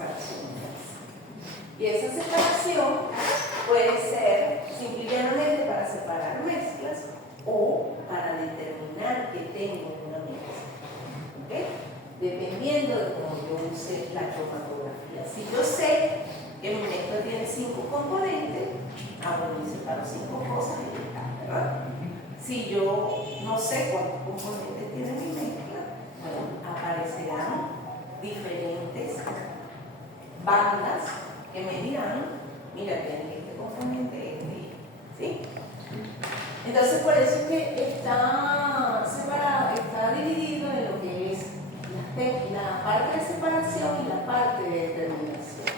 separación inversa. Y esa separación puede ser simplemente para separar mezclas o para determinar que tengo una mezcla. ¿Okay? Dependiendo de cómo yo use la cromatografía. Si yo sé que mi mezcla tiene 5 componentes, bueno, y separo 5 cosas y ya está, ¿verdad? Si yo no sé cuántos componentes tiene mi mezcla, bueno, aparecerán diferentes bandas que me dirán, mira, tiene este componente, ¿sí? Entonces, por eso es que está separado, está dividido en lo que es la parte de separación y la parte de determinación,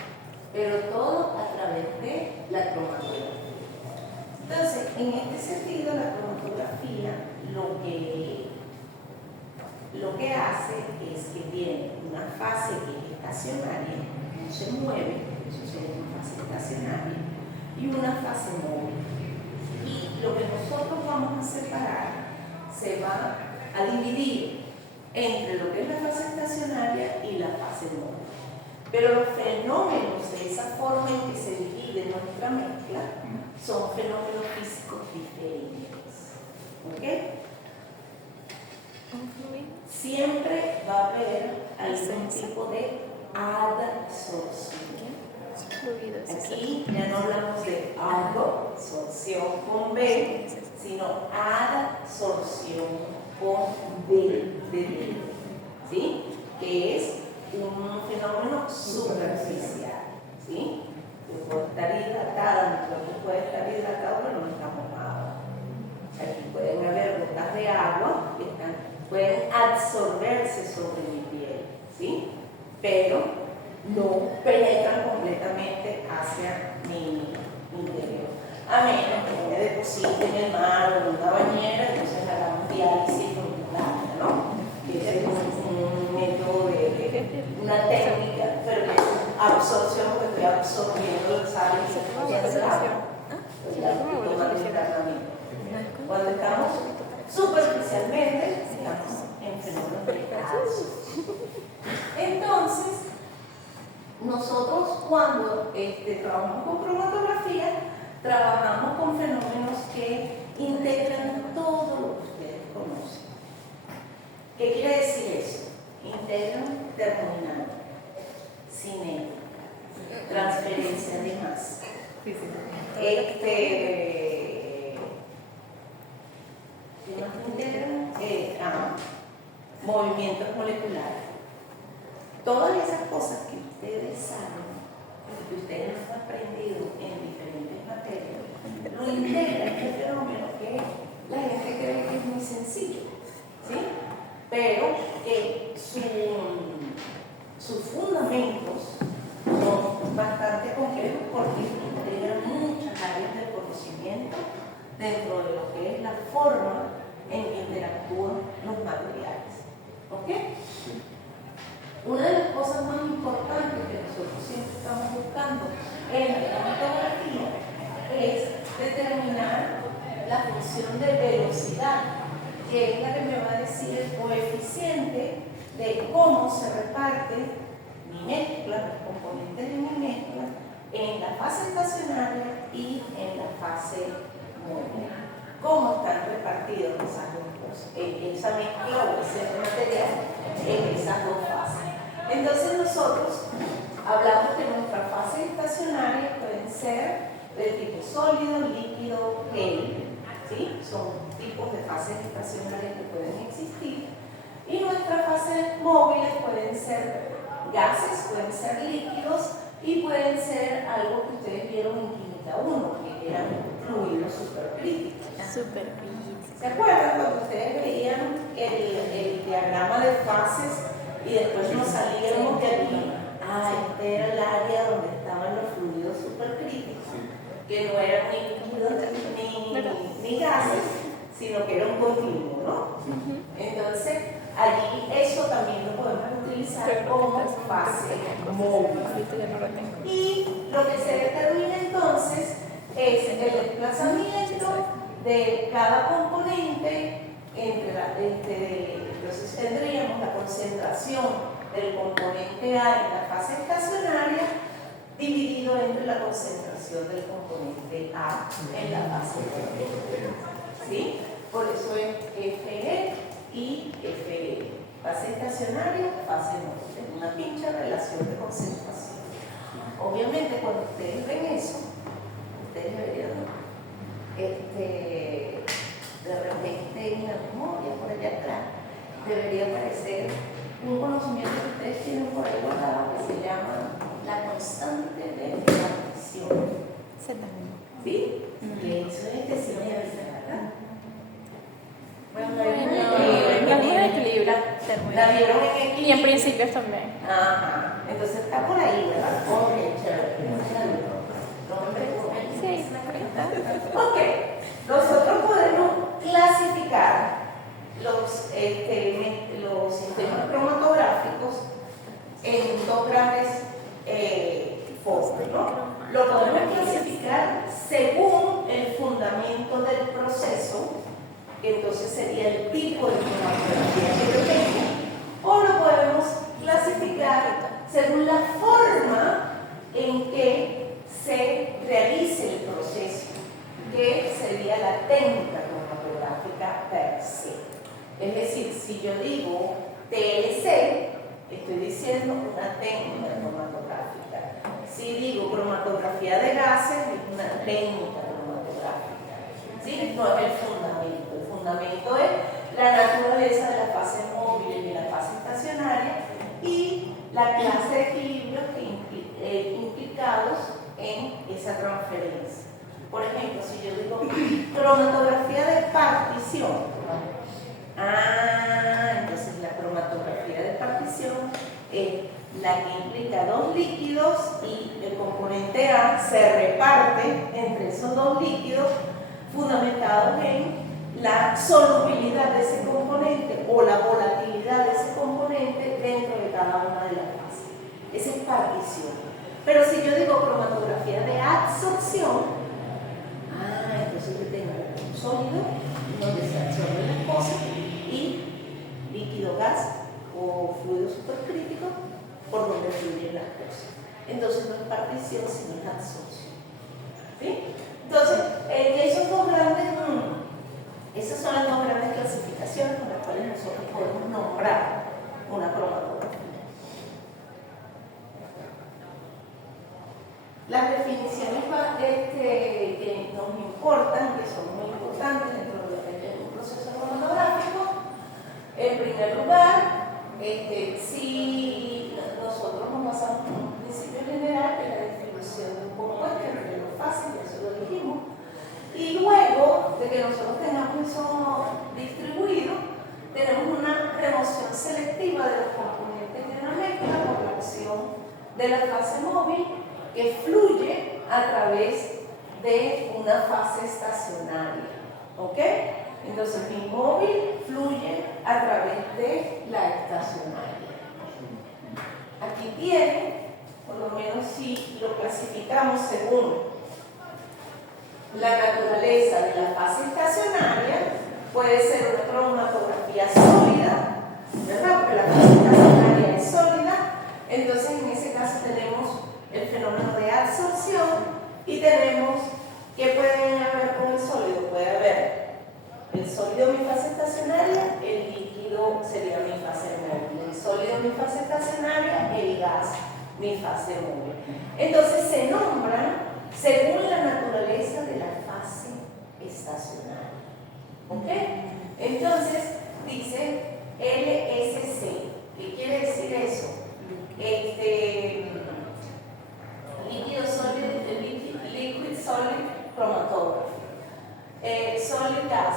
pero todo a través de la cromatografía. Entonces, en este sentido, la cromatografía lo que hace es que tiene una fase que es estacionaria, no se mueve, eso sería una fase estacionaria, y una fase móvil. Y lo que nosotros vamos a separar se va a dividir entre lo que es la fase estacionaria y la fase móvil. Pero los fenómenos de esa forma en que se divide nuestra mezcla son fenómenos físicos diferentes. ¿Ok? Siempre va a haber algún tipo de adsorción. Aquí ya no hablamos de adsorción con B, sino adsorción con D de dedo, ¿sí? Que es un fenómeno superficial, ¿sí? Yo puedo estar hidratada, mi cuerpo puede estar hidratado, pero no está mojado. Aquí pueden haber gotas de agua que pueden absorberse sobre mi piel, ¿sí? Pero no penetran completamente hacia mi interior. A menos que me deposite en el mar o en una bañera, entonces hagamos diálisis voluntaria, ¿no? Que es un método una técnica, pero que es absorción, porque estoy absorbiendo los sales y el agua. Cuando estamos superficialmente, estamos en fenómenos de absorción. Entonces, nosotros cuando trabajamos con cromatografía, trabajamos con fenómenos que integran todo lo que ustedes conocen. ¿Qué quiere decir eso? Integran termodinámica, cinética, transferencia de masa, movimientos moleculares. Todas esas cosas que ustedes saben, que ustedes han aprendido en diferentes materias, lo integra este fenómeno que la gente cree que es muy sencillo, ¿sí? Pero que sus fundamentos son bastante complejos porque integran muchas áreas del conocimiento dentro de lo que es la forma en que interactúan los materiales. ¿Ok? Una de las cosas más importantes que nosotros siempre estamos buscando en la cromatografía es determinar la función de velocidad, que es la que me va a decir el coeficiente de cómo se reparte mi mezcla, los componentes de mi mezcla, en la fase estacionaria y en la fase móvil. ¿Cómo están repartidos esa mezcla o ese material en esas dos fases? Entonces nosotros hablamos que nuestras fases estacionarias pueden ser del tipo sólido, líquido, gel, ¿sí? Son tipos de fases estacionarias que pueden existir. Y nuestras fases móviles pueden ser gases, pueden ser líquidos y pueden ser algo que ustedes vieron en Química 1, que eran fluidos supercríticos. ¿Se acuerdan cuando ustedes veían el diagrama de fases y después nos salieron que este era el área donde estaban los fluidos supercríticos, que no eran ni líquidos ni gases, sino que era un continuo, ¿no? Entonces, allí eso también lo podemos utilizar como fase móvil. Y lo que se determina entonces es el desplazamiento de cada componente entonces tendríamos la concentración del componente A en la fase estacionaria dividido entre la concentración del componente A en la fase estacionaria. ¿Sí? Por eso es Fe y Fe. Fase estacionaria, fase móvil. Es una pincha relación de concentración. Obviamente, cuando ustedes ven eso, ustedes deberían, de repente en la memoria, por allá atrás, debería aparecer un conocimiento que ustedes tienen por ahí guardado que se llama la constante de partición. ¿Sí? Y eso es decir, ¿verdad? Bueno, la vieron en equilibrio. La vieron en equilibrio. Y en principios también. Ajá. Entonces está por ahí, ¿verdad? Sí, ok. Nosotros podemos clasificar los sistemas cromatográficos en dos grandes formas, ¿no? Lo podemos clasificar según el fundamento del proceso, que entonces sería el tipo de cromatografía que yo tengo, o lo podemos clasificar según la forma en que se realice el proceso, que sería la técnica cromatográfica per se. Es decir, si yo digo TLC, estoy diciendo una técnica cromatográfica. Si digo cromatografía de gases, es una técnica cromatográfica. ¿Sí? No es el fundamento. El fundamento es la naturaleza de la fase móvil y de la fase estacionaria y la clase de equilibrios implicados en esa transferencia. Por ejemplo, si yo digo cromatografía de partición, entonces la cromatografía de partición es la que implica dos líquidos y el componente A se reparte entre esos dos líquidos fundamentados en la solubilidad de ese componente o la volatilidad de ese componente dentro de cada una de las fases. Esa es partición. Pero si yo digo cromatografía de absorción, entonces yo tengo un sólido donde se absorben las cosas y líquido, gas o fluido supercrítico por donde fluyen las cosas. Entonces no es partición, sino es absorción. ¿Sí? Entonces, esas son las dos grandes clasificaciones con las cuales nosotros podemos nombrar una cromatografía. Las definiciones que nos importan, que son muy importantes dentro de un proceso cromatográfico, en primer lugar, si nosotros nos basamos en un principio general de la distribución de un compuesto entre los fases, ya eso lo dijimos, y luego de que nosotros tengamos eso distribuido, tenemos una remoción selectiva de los componentes de la mezcla por la acción de la fase móvil que fluye a través de una fase estacionaria. ¿Ok? Entonces mi móvil fluye a través de la estacionaria. Aquí tiene, por lo menos si lo clasificamos según la naturaleza de la fase estacionaria, puede ser una cromatografía sólida, ¿verdad? Porque la fase estacionaria es sólida. Entonces en ese caso tenemos el fenómeno de absorción y tenemos, ¿qué puede haber con el sólido? Puede haber el sólido mi fase estacionaria, el líquido sería mi fase móvil, el sólido mi fase estacionaria, el gas mi fase móvil. Entonces se nombran según la naturaleza de la fase estacionaria. ¿Ok? Entonces dice LSC. ¿Qué quiere decir eso? Líquido sólido, liquid solid chromatography. Solid gas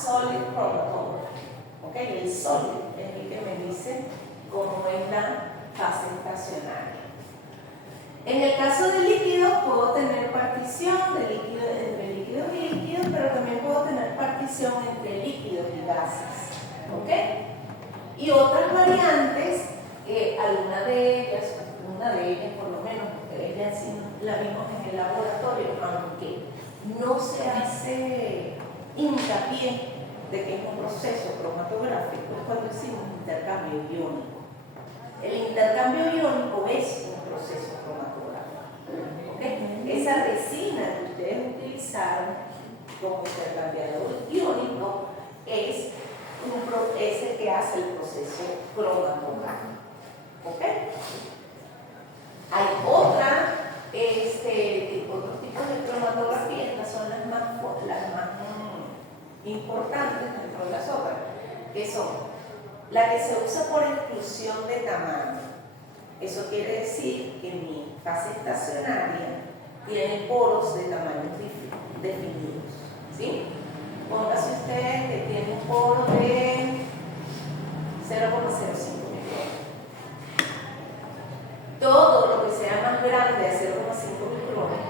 solid chromatography. ¿Ok? El solid es el que me dice cómo es la fase estacionaria. En el caso de líquidos puedo tener partición de entre líquidos y líquidos, pero también puedo tener partición entre líquidos y gases. ¿Ok? Y otras variantes, una de ellas por lo menos, porque ella sí la vimos en el laboratorio, aunque no se hace hincapié de que es un proceso cromatográfico, es cuando hicimos intercambio iónico. utilizaron como intercambiador iónico es el que hace el proceso cromatográfico. ¿Ok? Hay otros tipos de cromatografía, estas son las más importantes dentro de las otras, que son la que se usa por exclusión de tamaño. Eso quiere decir que mi fase estacionaria tiene poros de tamaños definidos. ¿Sí? Póngase usted que tiene un poro de 0,05 micrones. Todo lo que sea más grande de 0,5 micrones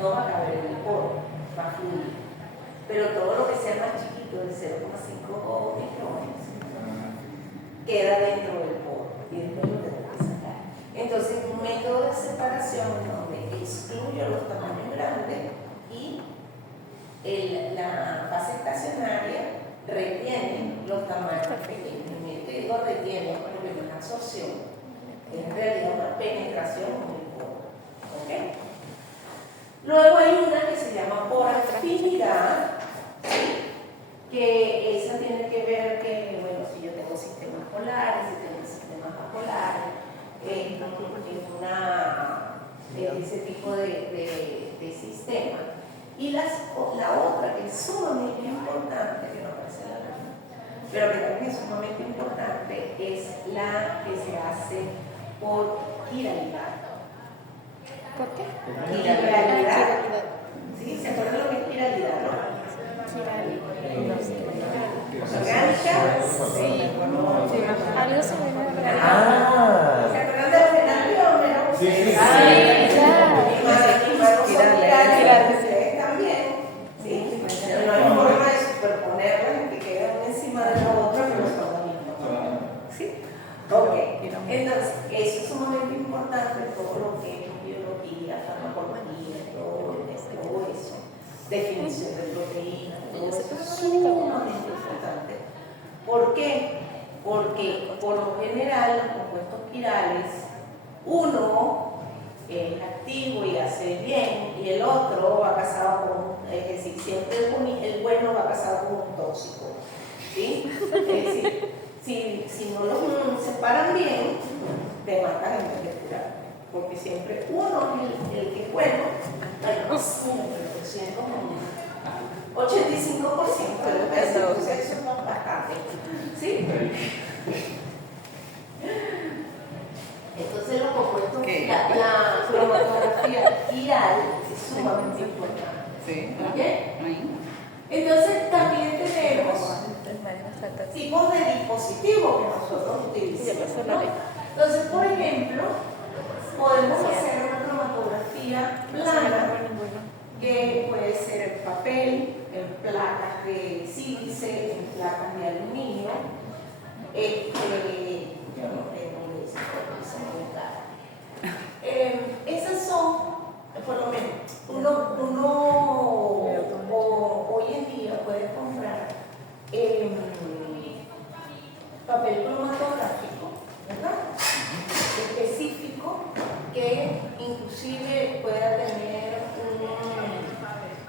no va a caber en el poro, va a fluir. Pero todo lo que sea más chiquito de 0,5 micrones queda dentro del poro y después lo tengo que sacar. Entonces, un método de separación donde excluyo los tamaños grandes y la fase estacionaria retiene los tamaños pequeños. Y digo retiene porque no es absorción, es en realidad una penetración muy poco. ¿Okay? Luego hay una que se llama por afinidad, que esa tiene que ver que, bueno, si yo tengo sistemas polares, si tengo sistemas apolares, ese tipo de sistema. Y la otra que es sumamente importante, que no aparece en la lámina, pero que también es sumamente importante, es la que se hace por quiralidad. ¿Por qué? Quiralidad. ¿Sí? ¿Se acuerdan lo que es quiralidad, no? Orgánica. Sí, bueno. Algo se me ¿Se acuerdan de los enantiómeros? Sí. Ustedes también. ¿Sí? Pero no hay forma de superponerlas en que queden encima de la otra, pero son lo mismo. ¿Sí? Ok. Entonces, eso es sumamente importante, todo lo que es biología, farmacología, todo eso, definición de proteínas, todo eso es sumamente importante. ¿Por qué? Porque por lo general los compuestos quirales, uno es activo y hace bien, y el otro va casado con, es decir, siempre el bueno va casado con un tóxico. ¿Sí? Es decir, si no los separan bien, te matan en vez de curar. Porque siempre uno es el que es bueno, hay un 85% de los veces, entonces eso es bastante. ¿Sí? Entonces los compuestos, la cromatografía quiral es sumamente importante. Sí. ¿Ok? Entonces también tenemos tipos de dispositivos que nosotros utilizamos, ¿no? Entonces, por ejemplo, podemos hacer una cromatografía plana, que puede ser en papel, en placas de sílice, en placas de aluminio. Yo no tengo eso, porque son muy caras. Esas son, por lo menos, uno hoy en día puede comprar papel cromatográfico, ¿verdad? Específico, que inclusive pueda tener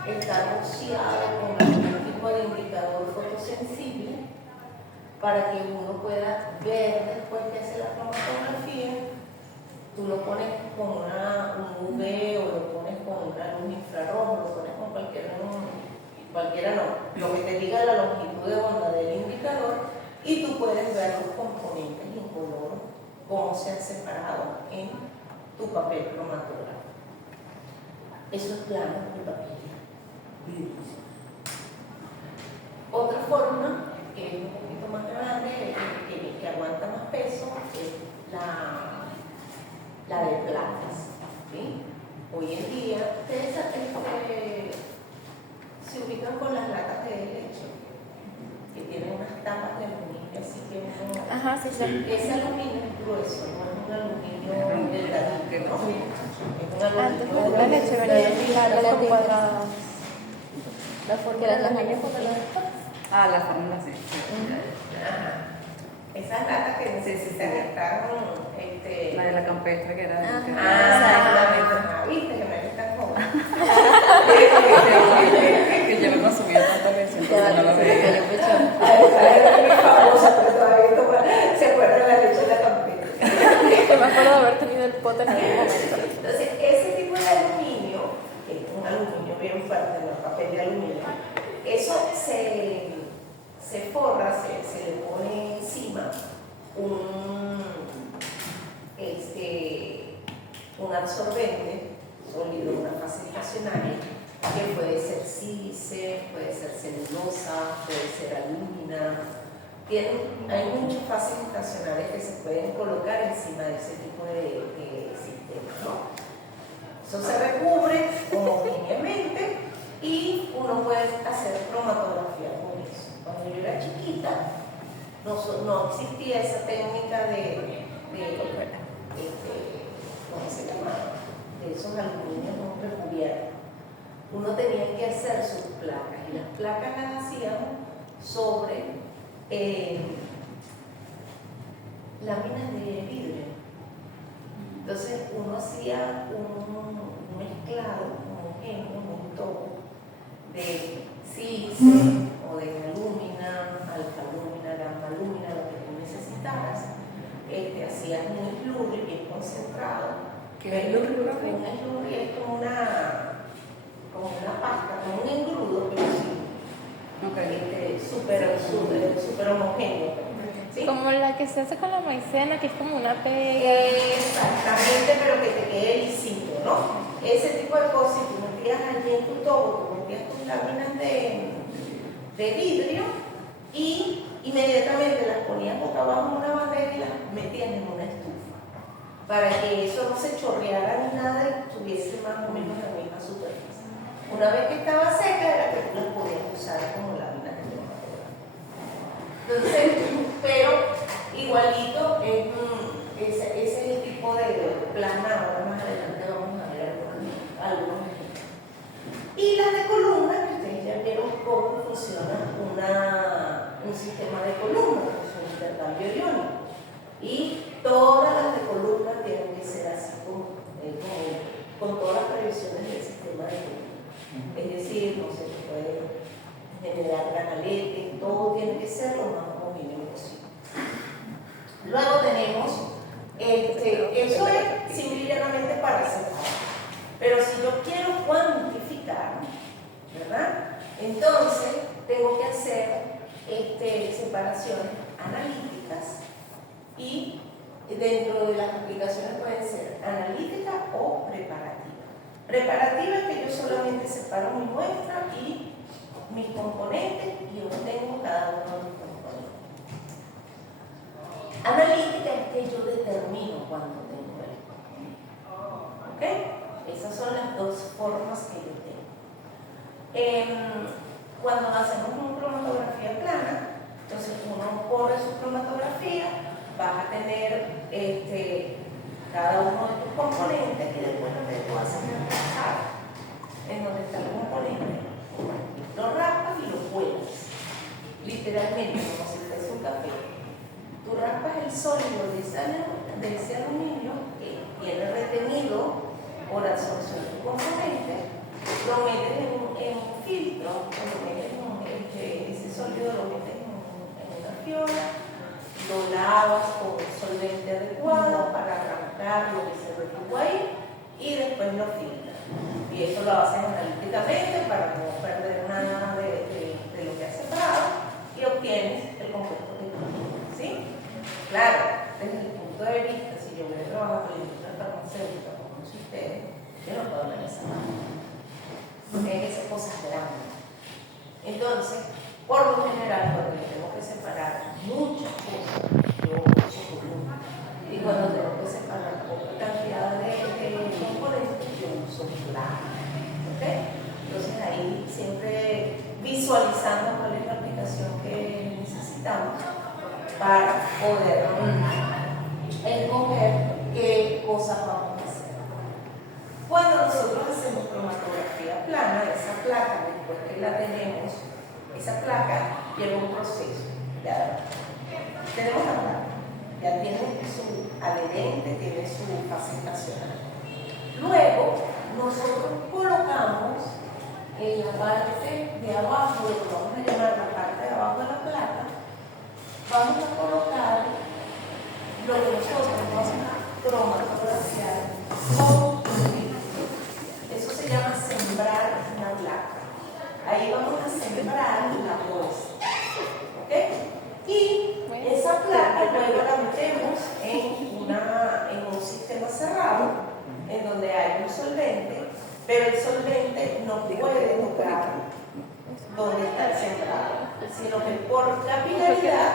estar rociado con algún tipo de indicador fotosensible para que uno pueda ver después que hace la cromatografía. Tú lo pones con un UV o lo pones con una luz infrarroja, lo pones con cualquiera no, lo que te diga la longitud de onda del indicador, y tú puedes ver los componentes en color, cómo se han separado en tu papel cromatográfico. Eso es plano de papel. Otra forma, que es un poquito más grande, que aguanta más peso, es la de placas. ¿Sí? Hoy en día, ustedes se ubican con las latas de leche, que tienen unas tapas de aluminio, así que Ajá, sí, sí. ese aluminio es grueso, no es un aluminio delgadito, ¿no? Es un aluminio La leche venía la cuadrada. La fórmula de la La fórmula sí. Ajá. Esas latas que necesitan estar La de la campestre que era. exactamente. ¿Viste que me están como? Que yo me he consumido tantas veces, Ya entonces no lo se le veo. cayó pechón. Es muy famosa, pero todavía se acuerda de la leche de la campera. Que me acuerdo de haber tenido el pote en algún momento. Entonces, ese tipo de aluminio, que es un aluminio bien fuerte, no papel de aluminio, eso se forra, se le pone encima un absorbente sólido, una fase estacionaria, que puede ser sílice, puede ser celulosa, puede ser alúmina. Hay muchas fases estacionarias que se pueden colocar encima de ese tipo de sistemas, ¿no? Eso se recubre homogéneamente y uno puede hacer cromatografía con eso. Cuando yo era chiquita, no existía esa técnica ¿cómo se llama? De esos aluminios no recubiertos. Uno tenía que hacer sus placas y las placas las hacían sobre láminas de vidrio. Entonces uno hacía un mezclado homogéneo, un todo de sílice o de alúmina, alfa-alúmina, gamma-alúmina, lo que tú necesitaras. Hacías un slurry bien concentrado. ¿Qué es slurry? Un slurry es como una pasta, como un engrudo, pero sí. Okay. Súper homogéneo. ¿Sí? Como la que se hace con la maicena, que es como una pega. Exactamente, pero que te quede lisito, ¿no? Ese tipo de cosas, si tú metías allí en tu tubo, tú metías tus láminas de vidrio y inmediatamente las ponías boca abajo en una bandeja y las metías en una estufa para que eso no se chorreara ni nada y tuviese más o menos la misma superficie. Una vez que estaba seca era que tú las podías usar como láminas de cromatografía. Entonces, pero igualito ese es el tipo de plana. Ahora más adelante vamos a ver algunos ejemplos. Y las de columna, que ustedes ya vieron cómo funciona un sistema de columna, que es un intercambio iónico. Y todas las de columna tienen que ser así con todas las previsiones del sistema de columna. Es decir, no se puede generar canaletes, todo tiene que ser lo más homogéneo posible. Luego tenemos, eso es simplemente para separar. Pero si yo quiero cuantificar, ¿verdad? Entonces tengo que hacer separaciones analíticas y dentro de las aplicaciones pueden ser analítica o preparativa. Preparativa es que yo solamente separo mi muestra y mis componentes y obtengo cada uno de mis componentes. Analítica es que yo determino cuánto tengo el componente. ¿Ok? Esas son las dos formas que yo tengo. Cuando hacemos una cromatografía plana, entonces uno corre su cromatografía, vas a tener cada uno de tus componentes y después lo que tú haces es rascar en donde está el componente, lo raspas y lo cuelas, literalmente como si fuese un café. Tú raspas el sólido de ese aluminio que viene retenido por absorción del componente, lo metes en un filtro, ese sólido lo metes en una fiola, lo lavas con un solvente adecuado para arrancar lo que se retuvo ahí y después lo filtras. Y eso lo haces analíticamente para no perder nada de lo que has separado y obtienes el compuesto que tienes. ¿Sí? Claro, desde el punto de vista, si yo voy a trabajar con la industria farmacéutica como ustedes, yo no puedo hablar esa parte, porque hay que hacer cosas grandes. Entonces, por lo general, cuando yo tengo que separar muchas cosas, yo uso columna. Y cuando tengo que separar poca cantidad de componentes, yo uso plana. ¿Ok? Entonces ahí siempre visualizando cuál es la aplicación que necesitamos para poder escoger qué cosas vamos a hacer. Cuando nosotros hacemos cromatografía plana, esa placa, después que la tenemos, esa placa lleva un proceso. Ya tenemos la placa, ya tiene su adherente, tiene su fase estacional. Luego, nosotros colocamos en la parte de abajo, lo que vamos a llamar la parte de abajo de la placa, vamos a colocar lo que nosotros vamos a cromatografiar con fluido. Eso se llama sembrar una placa. Ahí vamos a sembrar la muestra. ¿Ok? Y esa placa luego la metemos en un sistema cerrado, en donde hay un solvente, pero el solvente no puede tocar donde está el sembrado, sino que por capilaridad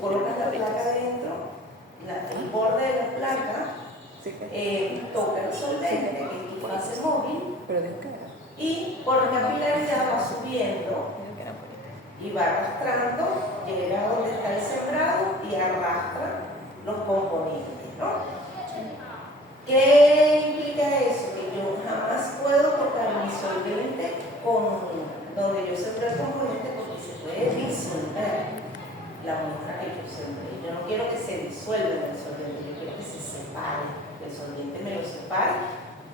colocas la placa dentro, el borde de la placa toca el solvente, que es tu fase móvil, y por capilaridad va subiendo y va arrastrando, llega a donde está el sembrado y arrastra los componentes, ¿no? ¿Qué implica eso? Que yo jamás puedo tocar mi solvente con donde yo sembré el componente, porque se puede disolver la muestra que yo sembré. Yo no quiero que se disuelva en el solvente, yo quiero que se separe, que el solvente me lo separe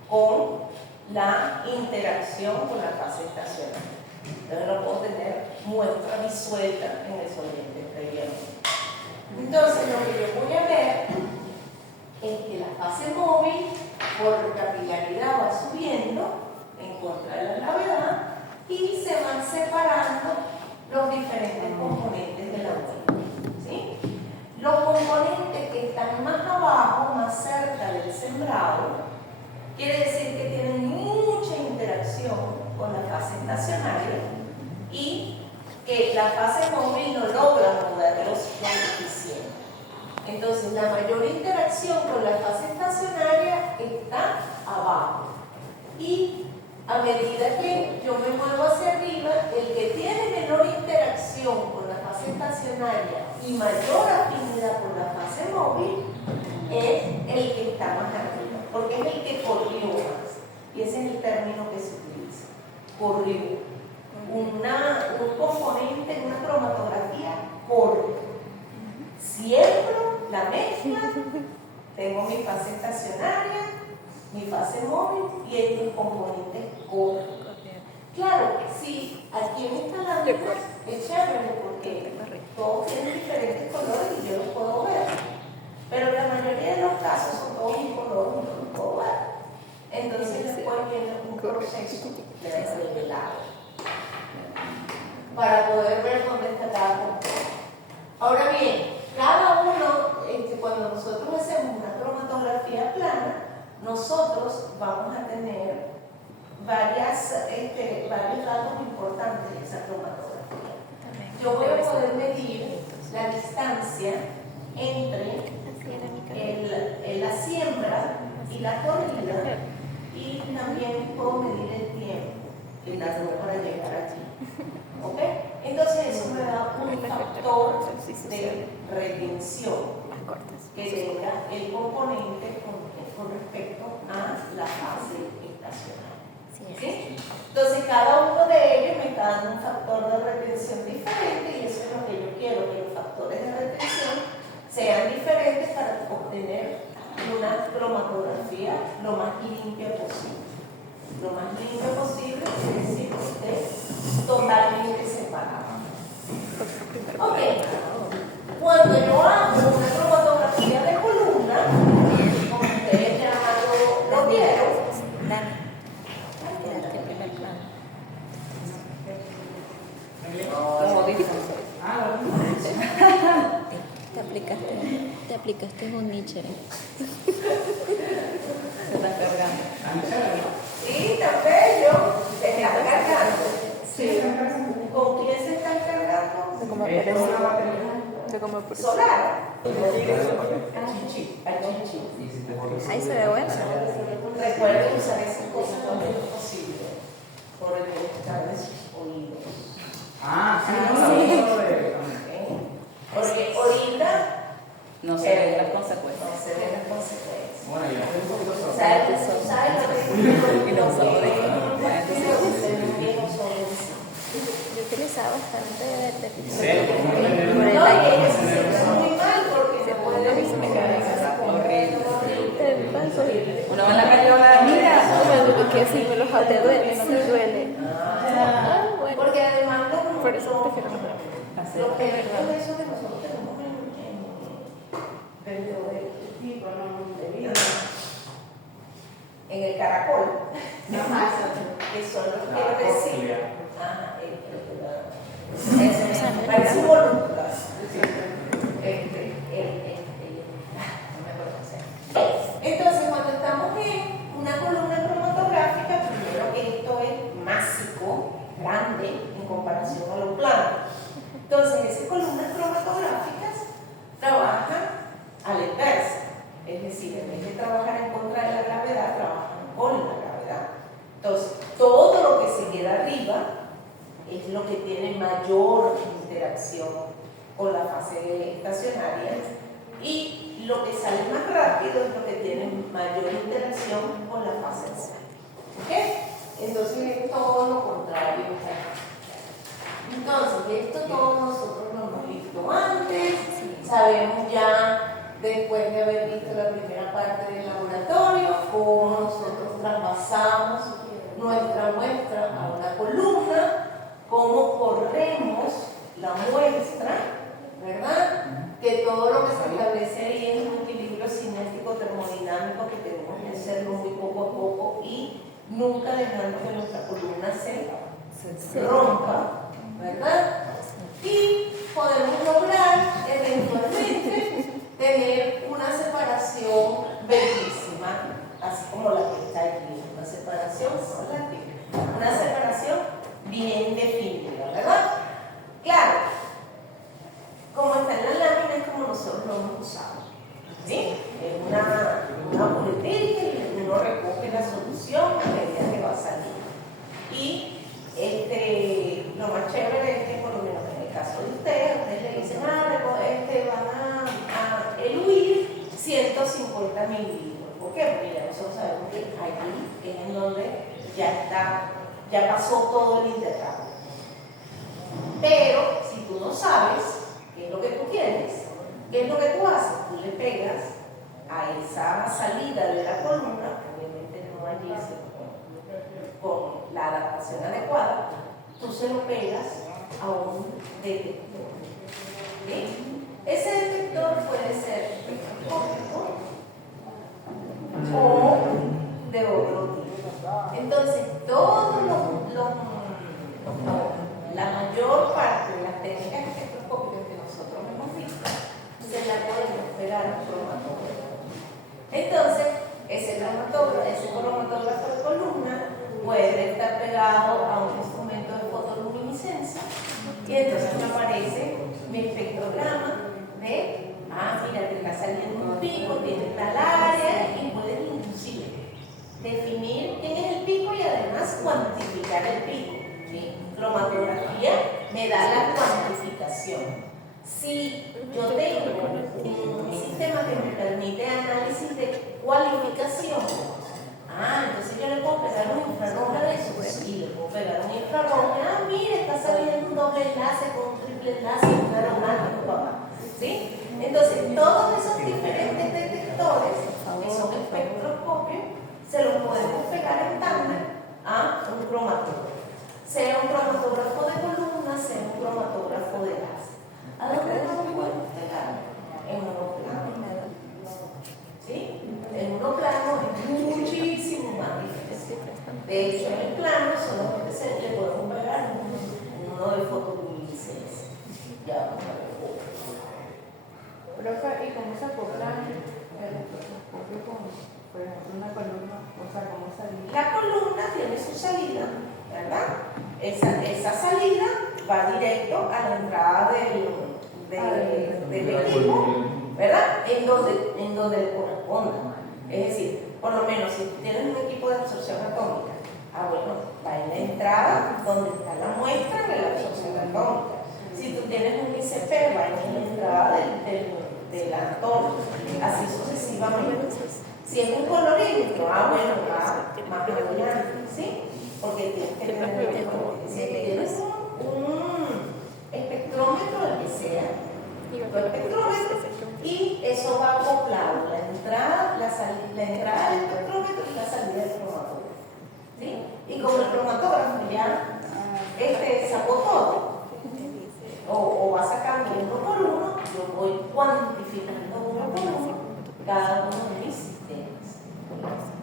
con la interacción con la fase estacional. Entonces no puedo tener muestra disuelta en el solvente previamente. Entonces lo que yo voy a ver es que la fase móvil por capilaridad va subiendo en contra de la gravedad y se van separando los diferentes componentes de la muestra, ¿sí? Los componentes que están más abajo, más cerca del sembrado, quiere decir que tienen mucha interacción con la fase estacionaria y que la fase móvil no logra moverlos lo suficiente. Entonces, la mayor interacción con la fase estacionaria está abajo. Y a medida que yo me muevo hacia arriba, el que tiene menor interacción con la fase estacionaria y mayor afinidad con la fase móvil es el que está más arriba, porque es el que corrió más. Y ese es el término que se utiliza, corrió. Un componente en una cromatografía corre. Siembro la mezcla, tengo mi fase estacionaria, mi fase móvil y el componente corre. Claro, si aquí en esta lámina es chévere porque todos tienen diferentes colores y yo los puedo ver, pero la mayoría de los casos son todos incolores y no los puedo ver. Entonces después viene un proceso de revelado para poder ver dónde está cada componente. Ahora bien, cada uno, cuando nosotros hacemos una cromatografía plana, nosotros vamos a tener varios datos importantes de esa cromatografía. Yo voy a poder medir la distancia entre la siembra y la corrida, y también puedo medir el tiempo que tardó para llegar allí. ¿Ok? Entonces eso me da un factor de retención que tenga el componente con respecto a la fase estacional. ¿Sí? Entonces cada uno de ellos me está dando un factor de retención diferente y eso es lo que yo quiero, que los factores de retención sean diferentes para obtener una cromatografía lo más limpia posible. Lo más limpia posible es decir que esté totalmente separado. Ok, cuando yo hago una cromatografía de columna, como ustedes ya lo vieron, Como dicen. Te aplicaste un Nietzsche. Se están cargando. sí, tan bello, se están cargando. Sí. ¿Con quién se están cargando? Solar. Al chichi. Ahí se ve bueno. Recuerden usar esas cosas lo menos posible por el bienestar de sus oídos. Sí. Porque ahorita No se ven las consecuencias. no se ven las consecuencias. Bueno, ya. ¿Sabes lo que Y los ojos de Yo utilizaba bastante de ¿Serio? No, y ellos se sienten muy mal porque se pueden horrible. Te paso. Uno va en la calle y va a la mira. Que que si me los te duele, no me duele. Ah, bueno. porque además Por eso prefiero no. los efectos de eso que nosotros tenemos en el caracol, que son los que reciben. Parece un volumen. Entonces, cuando estamos en una columna cromatográfica, primero que esto es másico, grande, en comparación a lo plano. Entonces, esas columnas cromatográficas trabajan a la inversa. Es decir, en vez de trabajar en contra de la gravedad, trabajan con la gravedad. Entonces, todo lo que se queda arriba es lo que tiene mayor interacción con la fase estacionaria y lo que sale más rápido es lo que tiene mayor interacción con la fase axial. ¿Ok? Entonces es todo lo contrario. Entonces, esto todo nosotros lo hemos visto antes, sabemos ya después de haber visto la primera parte del laboratorio cómo nosotros trasvasamos nuestra muestra a una columna, cómo corremos la muestra, ¿verdad? Que todo lo que se establece ahí es un equilibrio cinético termodinámico que tenemos que hacerlo muy poco a poco y nunca dejando que nuestra columna se rompa, ¿verdad? Y podemos lograr eventualmente tener una separación bellísima, así como la que está aquí, una separación relativa, una separación bien definida, ¿verdad? Claro, como está en la lámina es como nosotros lo hemos usado, ¿sí? Es una boletín y uno recoge la solución a medida que va a salir. Y lo más chévere es que por lo menos en el caso de ustedes le dicen, van a eluir 150 mililitros. ¿Por qué? Porque ya nosotros sabemos que allí es en donde ya pasó todo el intercambio. Pero si tú no sabes qué es lo que tú quieres, qué es lo que tú haces, tú le pegas a esa salida de la columna, obviamente no allí, sino con la adaptación adecuada, tú se lo pegas a un detector. ¿Sí? Ese detector puede ser óptico o de otro tipo. Entonces, la mayor parte de las técnicas espectroscópicas que nosotros hemos visto se la podemos pegar a un cromatógrafo. Entonces, ese cromatógrafo de columna puede estar pegado a un instrumento de fotoluminiscencia y entonces me aparece mi espectrograma de, mira, te está saliendo un pico, tiene tal área y puedes inclusive definir quién es el pico y además cuantificar el pico. ¿Sí? Cromatografía me da la cuantificación. Si yo tengo un sistema que me permite análisis de cualificación, entonces yo le puedo pegar un infrarrojo de eso. Sí, le puedo pegar un infrarrojo. Mire, está saliendo un doble enlace con un triple enlace, un aromático, papá. ¿Sí? Entonces, todos esos diferentes detectores, que son espectroscopios, se los podemos pegar en tándem a un cromatógrafo. Sea un cromatógrafo de columna, sea un cromatógrafo de gas. ¿A dónde no lo podemos pegar? En monoplano. ¿Sí? En monoplano es muchísimo más difícil. De hecho, en el plano solamente le podemos pegar uno de fotoluminiscencia. Ya vamos a ver. Profe, ¿y cómo se acopla el espectroscopio con, por ejemplo, una columna? O sea, ¿cómo salida? La columna tiene su salida, ¿verdad? Esa salida va directo a la entrada del equipo, ¿verdad? En donde le corresponda. Es decir, por lo menos si tienes un equipo de absorción atómica, bueno, va en la entrada donde está la muestra de la absorción atómica. Si tú tienes un ICP, va en la entrada del átomo, así sucesivamente. Si es un colorímetro, bueno, va más adelante, ¿sí? Porque tienes que tener si tienes un espectrómetro, el que sea, tu espectrómetro, y eso va acoplado, la entrada del espectrómetro y la salida del cromatógrafo. Y como el cromatógrafo ya sacó todo, o va sacando uno por uno, yo voy cuantificando uno por uno cada uno de mis sistemas.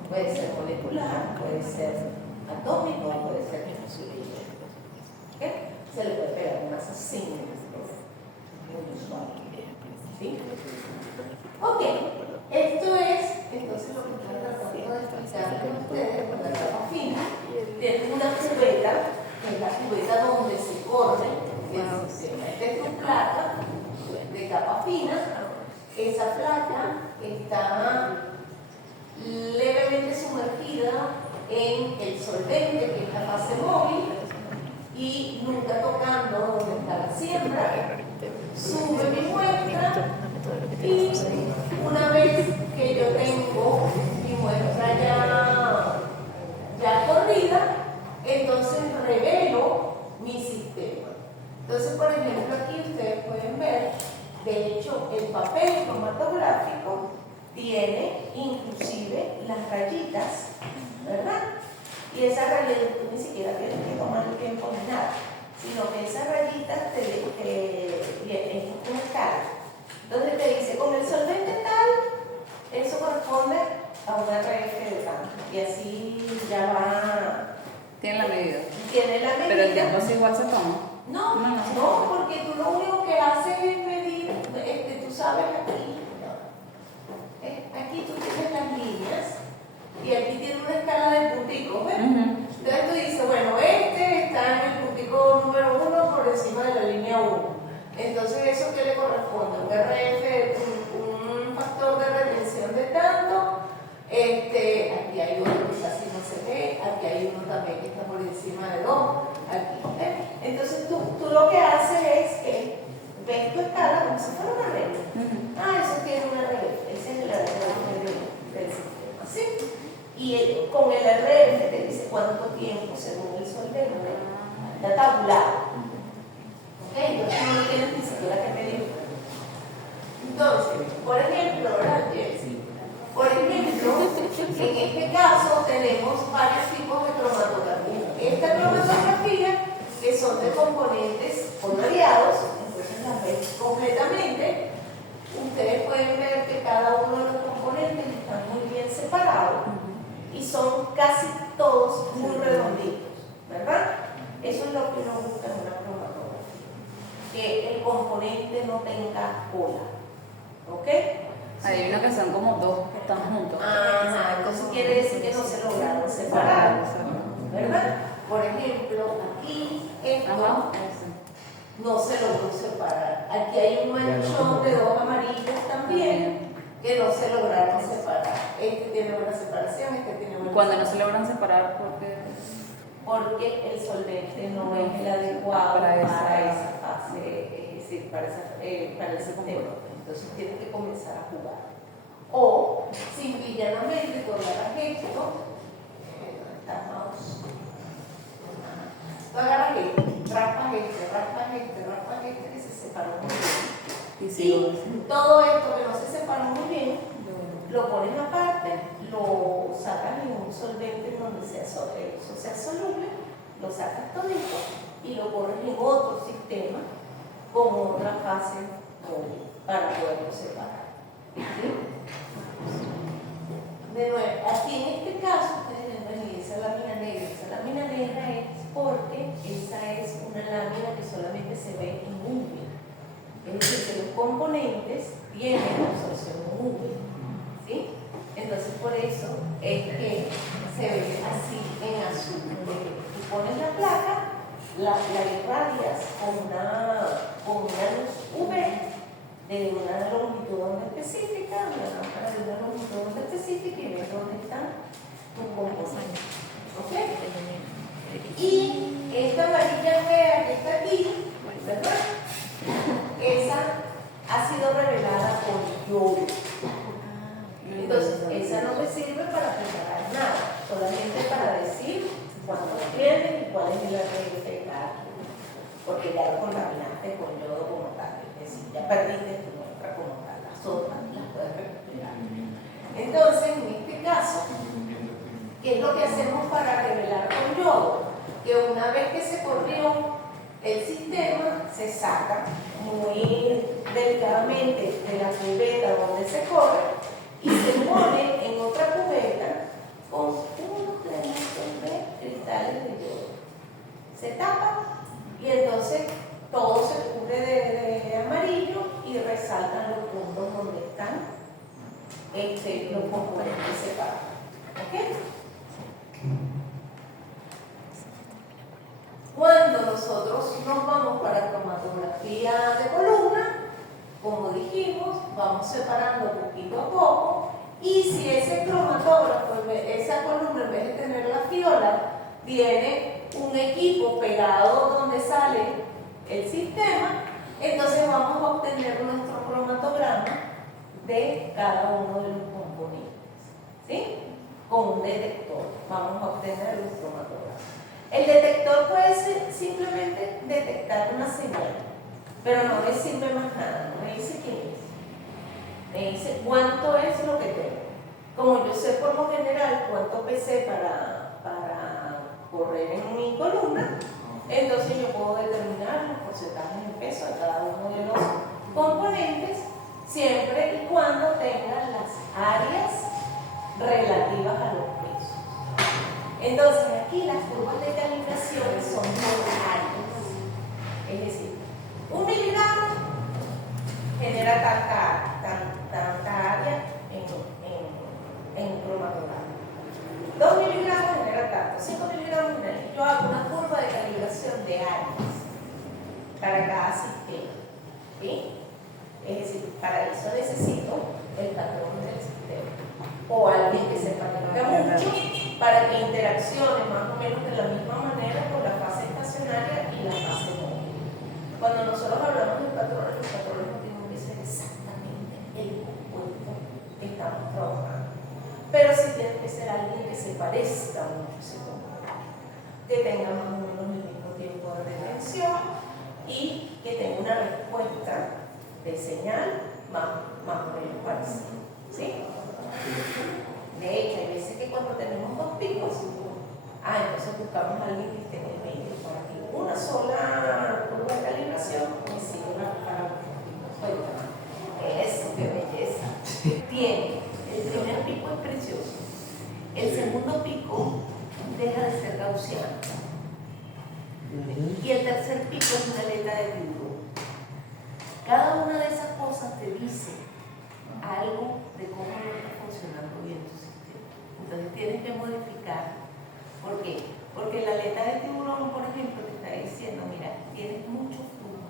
Puede ser molecular, puede ser atómico, puede ser ¿ok? Se le puede pegar una asesina, muy usual. ¿Sí? Ok, esto es entonces lo que estoy tratando de explicar con ustedes con la capa fina. Tienen una cubeta, que es la cubeta donde se corre el sistema. Esta es una placa de capa fina. Esa placa está levemente sumergida en el solvente, que es la fase móvil, y nunca tocando donde está la siembra. Sube mi muestra y una vez que yo tengo mi muestra ya corrida, entonces revelo mi sistema. Entonces, por ejemplo, aquí ustedes pueden ver, de hecho, el papel cromatográfico tiene inclusive las rayitas, ¿verdad? Y esas rayitas tú ni siquiera tienes que tomar el tiempo ni nada, sino que esas rayitas es una escala. Entonces te dice, con el solvente tal, eso corresponde a una RF de tanto. Y así ya va. Tiene la medida. Tiene la medida. Pero el tiempo es igual se toma. No, porque tú lo único que haces es medir, tú sabes aquí. Aquí tú tienes las líneas y aquí tiene una escala de punticos, ¿ves? Entonces tú dices, bueno, está en el puntico número 1 por encima de la línea 1. Entonces, ¿eso qué le corresponde? Un RF, un factor de retención de tanto. Aquí hay uno que casi no se ve, aquí hay uno también que está por encima de 2. Aquí, entonces, tú lo que haces es que ves tu escala como si fuera una regla. Eso tiene una regla. Ese es el RF del sistema. ¿Sí? Y con el RF te dice cuánto tiempo según el solvente. Está tabulado. ¿Ok? Entonces no lo tienes ni siquiera que medir. Entonces, por ejemplo, ¿verdad, Jessy? Por ejemplo, en este caso tenemos varios tipos de cromatografía. Esta cromatografía, que son de componentes coloreados, entonces las ves completamente. Ustedes pueden ver que cada uno de los componentes están muy bien separados y son casi todos muy redonditos, ¿verdad? Eso es lo que uno busca en una cromatografía, que el componente no tenga cola, ¿ok? Hay una que son como dos que están juntos. Entonces quiere decir que no se lograron separar, ¿verdad? Por ejemplo, aquí esto no se logró separar. Aquí hay un manchón de dos amarillas también que no se lograron separar. Este tiene una separación, este tiene una. Cuando no se logran separar, porque el solvente no es el adecuado para esa fase, es decir, para el sistema. Entonces tienes que comenzar a jugar. O, simple y llanamente, tú agarras esto. ¿Dónde está el mouse? Tú agarras esto, raspas este, que se separó muy bien. Y todo esto que no se separó muy bien, lo pones aparte, lo sacas en un solvente donde eso sea soluble, lo sacas todito y lo pones en otro sistema con otra fase móvil para poderlo separar. ¿Sí? De nuevo, aquí en este caso ustedes ven esa lámina negra. Esa lámina negra es porque esa es una lámina que solamente se ve en UV. Es decir, que los componentes tienen absorción UV. ¿Sí? Entonces por eso es que se ve así en azul. Tú pones la placa, la irradias con una luz UV de una longitud específica, una lámpara de una longitud específica y ves dónde están tus componentes. ¿Ok? Y esta varilla fea que está aquí, ¿verdad? Esa ha sido revelada por yodo. Entonces, esa no me sirve para preparar nada, solamente para decir cuántos tienen y cuál es el RF de cada uno, porque ya lo contaminaste con yodo como tal, es decir, ya perdiste tu muestra como tal, las otras las puedes recuperar. Entonces, en este caso, ¿qué es lo que hacemos para revelar con yodo? saca muy delicadamente de la cubeta donde se corre y se pone en otra cubeta con unos granitos de cristales de yodo. Se tapa y entonces todo se cubre de amarillo y resaltan los puntos donde están los componentes separados. ¿Ok? Cuando nosotros nos vamos para cromatografía de columna, como dijimos, vamos separando poquito a poco, y si ese cromatógrafo, esa columna, en vez de tener la fiola, tiene un equipo pegado donde sale el sistema, entonces vamos a obtener nuestro cromatograma de cada uno de los componentes, ¿sí? Con un detector vamos a obtener los cromatogramas. El detector puede ser simplemente detectar una señal, pero no me sirve más nada, no me dice quién es, me dice cuánto es lo que tengo. Como yo sé por lo general cuánto pesé para correr en mi columna, entonces yo puedo determinar los porcentajes de peso de cada uno de los componentes, siempre y cuando tengan las áreas relativas a los pesos. Entonces aquí las curvas de calibración son por áreas, es decir, 1 miligramo genera tanta área en cromatograma, 2 miligramos genera tanto, 5 miligramos genera. Yo hago una curva de calibración de áreas para cada sistema, ¿sí? Es decir, para eso necesito el patrón del sistema o alguien que se parezca mucho para que interaccione más o menos de la misma manera con la fase estacionaria y la fase móvil. Cuando nosotros hablamos de patrones, los patrones no tienen que ser exactamente el compuesto que estamos trabajando, pero sí tiene que ser alguien que se parezca mucho a ese compuesto, que tenga más o menos el mismo tiempo de retención y que tenga una respuesta de señal más o menos parecida, ¿sí? De hecho, hay veces que cuando tenemos dos picos, entonces buscamos a alguien que esté en el medio para que una sola curva de calibración me sirva para los picos. Eso, qué belleza. Tiene, el primer pico es precioso, el segundo pico deja de ser gaussiano y el tercer pico es una aleta de tiburón. Cada una de esas cosas te dice algo de cómo no está funcionando bien tu sistema. Entonces tienes que modificar. ¿Por qué? Porque la aleta de tiburón, por ejemplo, te está diciendo, mira, tienes mucho flujo.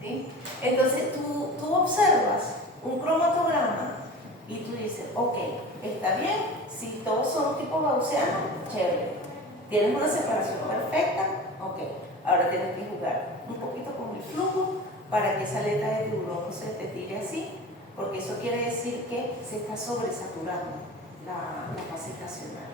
¿Sí? Entonces tú observas un cromatograma y tú dices, ok, está bien, si todos son tipo gaussiano, chévere. Tienes una separación perfecta, ok. Ahora tienes que jugar un poquito con el flujo para que esa aleta de tiburón no se te tire así, porque eso quiere decir que se está sobresaturando la fase estacional.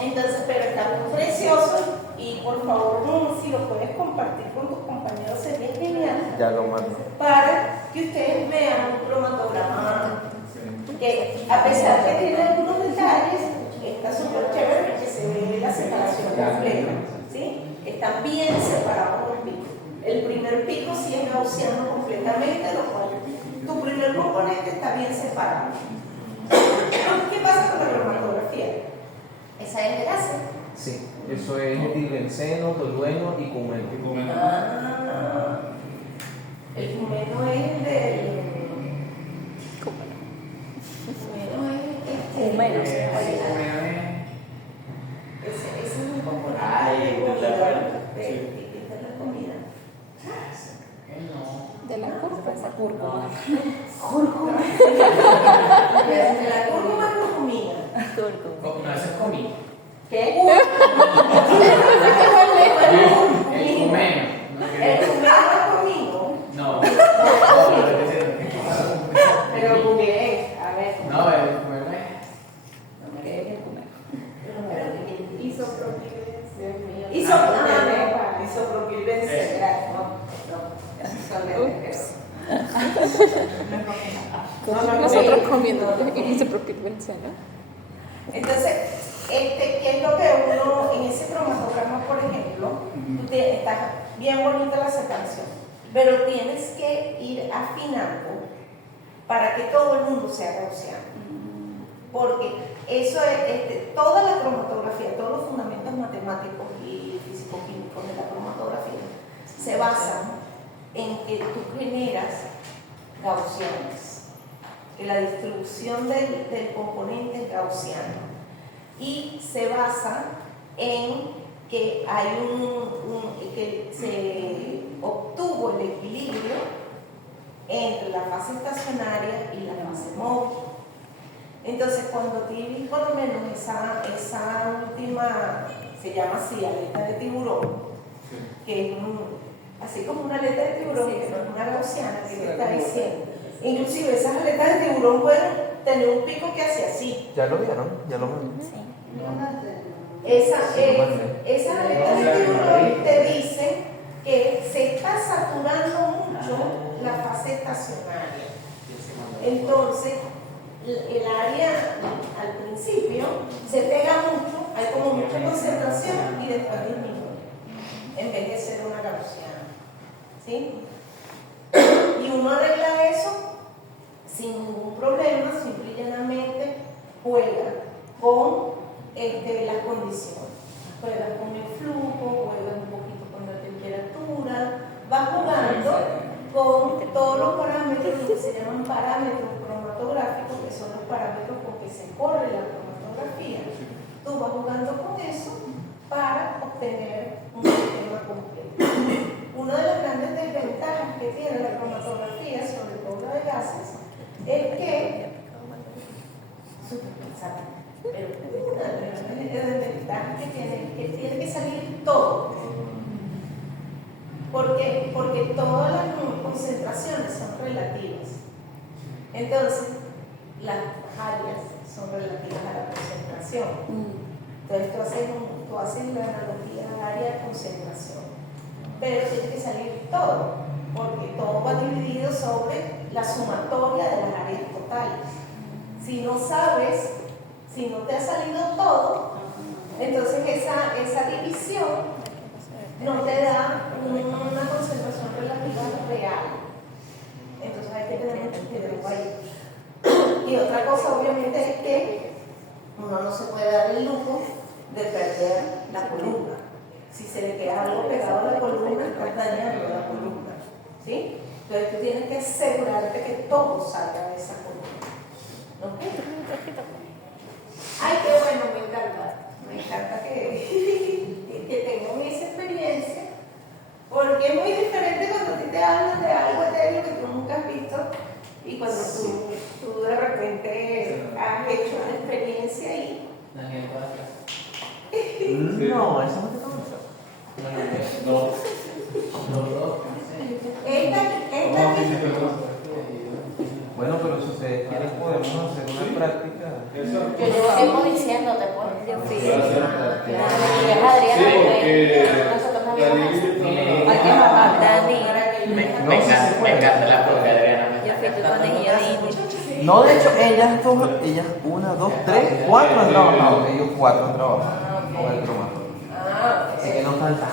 Entonces, pero está muy precioso y por favor, si lo puedes compartir con tus compañeros sería genial. Ya lo mando. Para que ustedes vean un cromatograma que, a pesar que tiene algunos detalles, está súper chévere que se ve la separación completa, ¿sí? Están bien separados los picos. El primer pico sí es gaussiano completamente, lo cual tu primer componente está bien separado. ¿Qué pasa con la cromatografía? Esa es de láser. Sí, eso es etilbenceno, tolueno y cumeno. El cumeno es el del... Cumeno. Ese es un componente de la comida. De la curva, esa cúrcuma. Cúrcuma. La cúrcuma es curcumina. Cúrcuma. No, eso es comida. ¿Qué? El cumeno. El cumeno es comino. No. Pero googleé, a ver. No, el cumeno es. ¿Qué es el cumeno? Isopropilbencerat. No. Esos son letras. Nosotros comiendo isopropilbenceno. Entonces, ¿qué es lo que uno, en ese cromatograma, por ejemplo, está bien bonita la separación, pero tienes que ir afinando para que todo el mundo sea gaussiano. Porque eso es, toda la cromatografía, todos los fundamentos matemáticos y físico-químicos de la cromatografía se basan en que tú generas gaussianos, que la distribución del componente es gaussiana, y se basa en que hay que se obtuvo el equilibrio entre la fase estacionaria y la fase móvil. Entonces, cuando tienes por lo menos esa última, se llama así, aleta de tiburón, que es así como una aleta de tiburón, que no es una gaussiana, que te está diciendo. Inclusive esas aletas de tiburón pueden tener un pico que hace así. ¿Ya lo vieron? ¿Ya lo vieron? Esas aletas de tiburón te dicen que se está saturando mucho la fase estacionaria. Entonces, el área al principio se pega mucho, hay como mucha concentración y después disminuye, en vez de ser una gaussiana. ¿Sí? Y uno arregla eso sin ningún problema, simple y llanamente juega con las condiciones. Juegas con el flujo, juegas un poquito con la temperatura, vas jugando con todos los parámetros que se llaman parámetros cromatográficos, que son los parámetros con que se corre la cromatografía. Tú vas jugando con eso para obtener un sistema completo. Una de las grandes desventajas que tiene la cromatografía, sobre todo la de gases, es que pero una de las grandes desventajas que tiene que salir todo. ¿Por qué? Porque todas las concentraciones son relativas. Entonces, las áreas son relativas a la concentración. Entonces, tú haces la analogía área-concentración. Pero tiene que salir todo, porque todo va dividido sobre la sumatoria de las áreas totales. Si no sabes, si no te ha salido todo, entonces esa división no te da una concentración relativa real. Entonces hay que tener mucho cuidado ahí. Y otra cosa obviamente es que uno no se puede dar el lujo de perder la columna. Si se le queda algo pegado a la columna, estás dañando la columna. ¿Sí? Entonces tú tienes que asegurarte que todo salga de esa columna. ¿No? Ay, qué bueno, me encanta. Me encanta que tengan esa experiencia, porque es muy diferente cuando a ti te hablan de algo etéreo que tú nunca has visto y cuando tú de repente has hecho una experiencia y... Daniel, No, eso no te conoce. Bueno, pero si ustedes quieren podemos hacer una práctica. Yo llevo tiempo diciéndote, pues. Yo fui. Y es Adriana, porque nosotros no habíamos Dani. Me encanta la profe Adriana. Yo fui tu conejillo de No, de hecho, ellas 1, 2, 3, 4 han trabajado. Ellos 4 han trabajado con el cromatógrafo. Así que no falta.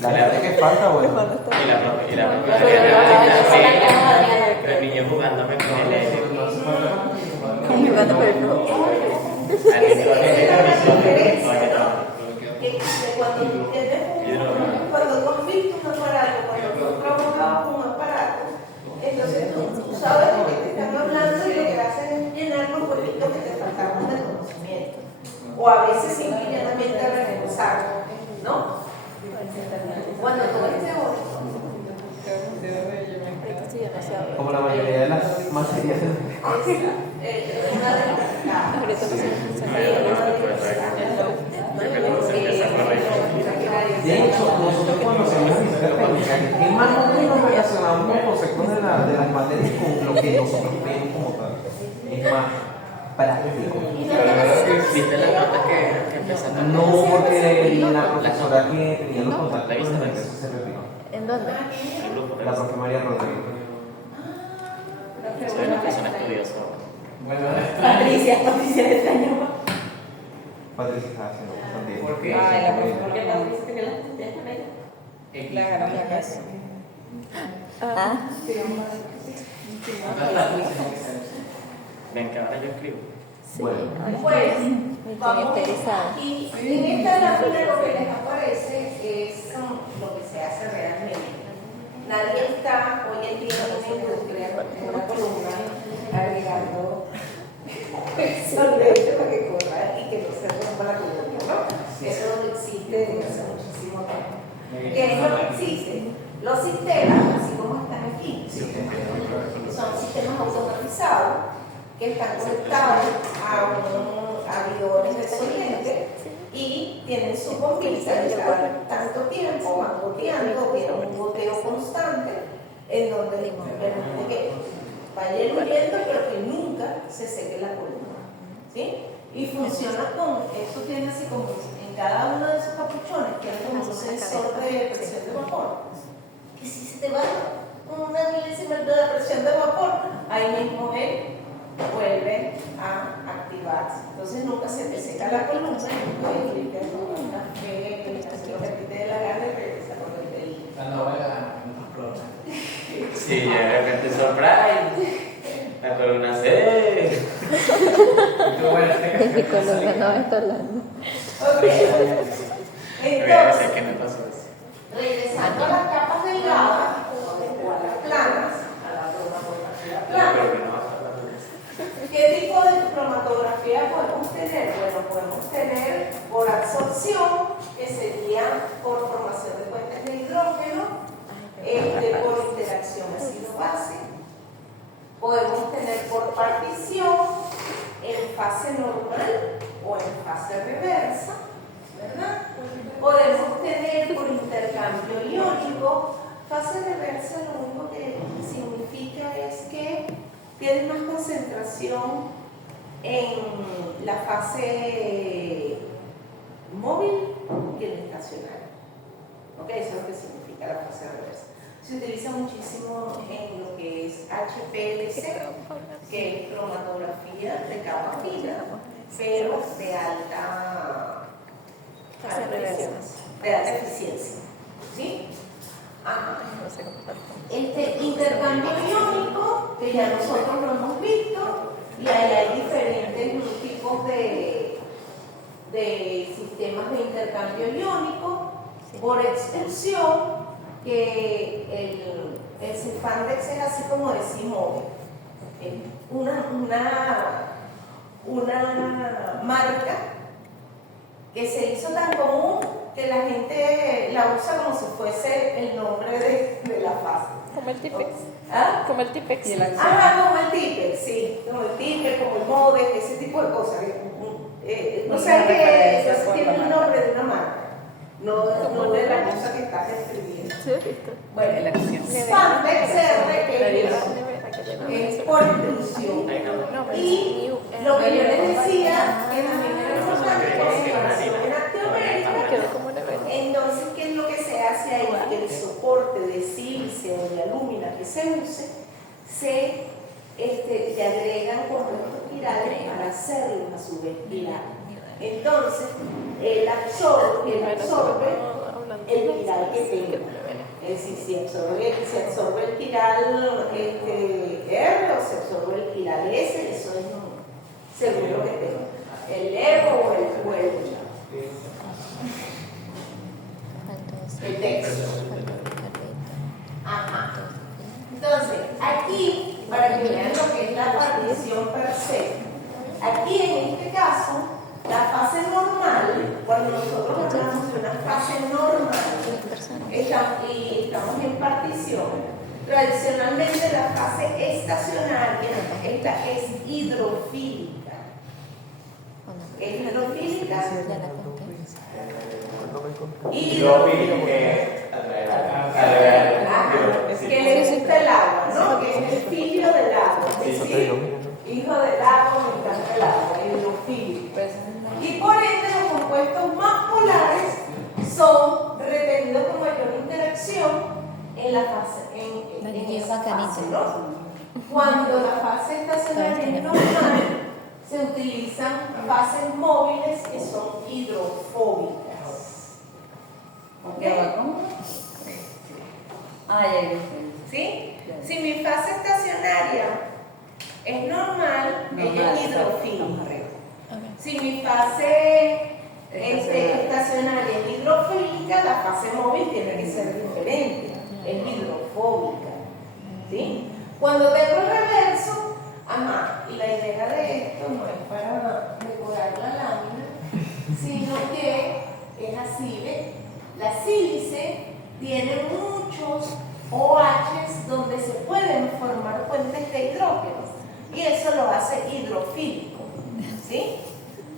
La gente que falta, bueno. Y la profe Adriana. El niño jugándome con el Con mi gato, pero Cuando tú has visto un aparato, cuando tú has trabajado con un aparato, entonces tú sabes de qué te están hablando y lo que hacen es llenar los huequitos que te faltaban de conocimiento. O a veces simplemente reforzar, ¿no? Cuando tú ves teórico. Como la mayoría de las materias. Una de las ahorita no De hecho, nosotros cuando hacemos física cuántica, es más o menos relacionamos los conceptos de las materias con lo que nosotros vemos como tal. Es más práctico. ¿Viste las notas que empezaron? No, porque la profesora que tenía los contactos de la empresa se retiró. En ¿En dónde? El grupo de La profe María Rodríguez. soy una persona estudiosa. Patricia le extrañaba. Patricia está haciendo bastante. ¿Por qué? Ay, la profe, ¿por qué Patricia tenía las estudiantes con ella? La agarramos la casa. Ah, Ven que ahora yo escribo. sí. Bueno. Ahora Pues, estoy vamos interesada. aquí. En esta la primera que les aparece es lo que se hace realmente. Nadie está hoy en día en una industria, en una columna, agregando solvente para que corra y que no se rompa la columna, ¿no? Eso no existe desde hace muchísimo tiempo. ¿Qué es lo que existe? Los sistemas, así como están aquí, son sistemas automatizados que están conectados a aviones de corriente y tienen su bombilla y cada tanto tiempo van goteando, tienen un goteo constante en donde permite que vaya diluyendo pero que nunca se seque la columna, ¿sí? Y funciona con, eso tiene así como en cada uno de esos capuchones que hay como un sensor de presión de vapor, que si se te va una milésima de la presión de vapor, ahí mismo él vuelve a activarse. Entonces nunca se te seca la columna y puedes limpiar con un café, hacer lo que a ti te dé la gana y regresa con el delito. Sí, de repente surprise. La columna se. Es mi columna, no me está hablando. Ok. Entonces, Entonces, ¿qué me pasó eso? regresando a las capas delgadas o a las planas, a la cromatografía plana. Pero que no vas a hablar de eso. ¿Qué tipo de cromatografía podemos tener? Bueno, podemos tener por absorción, que sería por formación de puentes de hidrógeno, por interacción ácido-base. Podemos tener por partición, en fase normal o en fase reversa, ¿verdad? Podemos tener por intercambio iónico. Fase reversa lo único que significa es que tiene más concentración en la fase móvil que en el estacionario. ¿Ok? Eso es lo que significa la fase reversa. Se utiliza muchísimo en lo que es HPLC, que es cromatografía de capa fina, pero de alta eficiencia. ¿Sí? Ajá. Intercambio iónico, que ya nosotros lo hemos visto, y ahí hay diferentes tipos de sistemas de intercambio iónico por expulsión, que el Cefandex es así como decimos, una marca que se hizo tan común que la gente la usa como si fuese el nombre de la fase. Como el Tipex. ¿Ah? Como el Tipex. Como el Tipex, sí, como el Tipex, como el Modex, ese tipo de cosas. O sea que eso tiene el nombre de una marca, no de la cosa que estás escribiendo. Sí, listo. Bueno, Spandex es por inclusión. Y lo que yo les decía, que también era importante consideración en actiomérica. Quedó como una vez. Entonces, ¿qué es lo que se hace ahí? Que el soporte de sílice o de alúmina que se use, le agregan compuestos quirales para hacerlo a su vez quiral. Entonces, él absorbe el quiral que tenga. Es decir, si absorbe el quiral R o se absorbe el quiral S, eso es según lo que tenga. El Evo o el texto. Ajá. Entonces, aquí, para que vean lo que es la partición per se, aquí en este caso, la fase normal, cuando nosotros hablamos de una fase normal, estamos en partición, tradicionalmente la fase estacionaria, esta es hidrofílica. ¿Es hidrofílica? Que le gusta el agua, ¿no? Que es el filio del agua. Es decir, hijo del agua, me encanta el agua, hidrofílico. Y por ende, los compuestos más polares son retenidos con mayor interacción Cuando la fase estacionaria es normal, se utilizan fases móviles que son hidrofóbicas. ¿Ok? ¿Sí? Si mi fase estacionaria es normal, ella es hidrofílica. Si mi fase estacionaria es hidrofílica, la fase móvil tiene que ser diferente, es hidrofóbica. ¿Sí? Cuando tengo el reverso, y la idea de esto no es para decorar la lámina, sino que es así, ¿ves? La sílice tiene muchos OHs donde se pueden formar puentes de hidrógeno y eso lo hace hidrofílico. ¿Sí?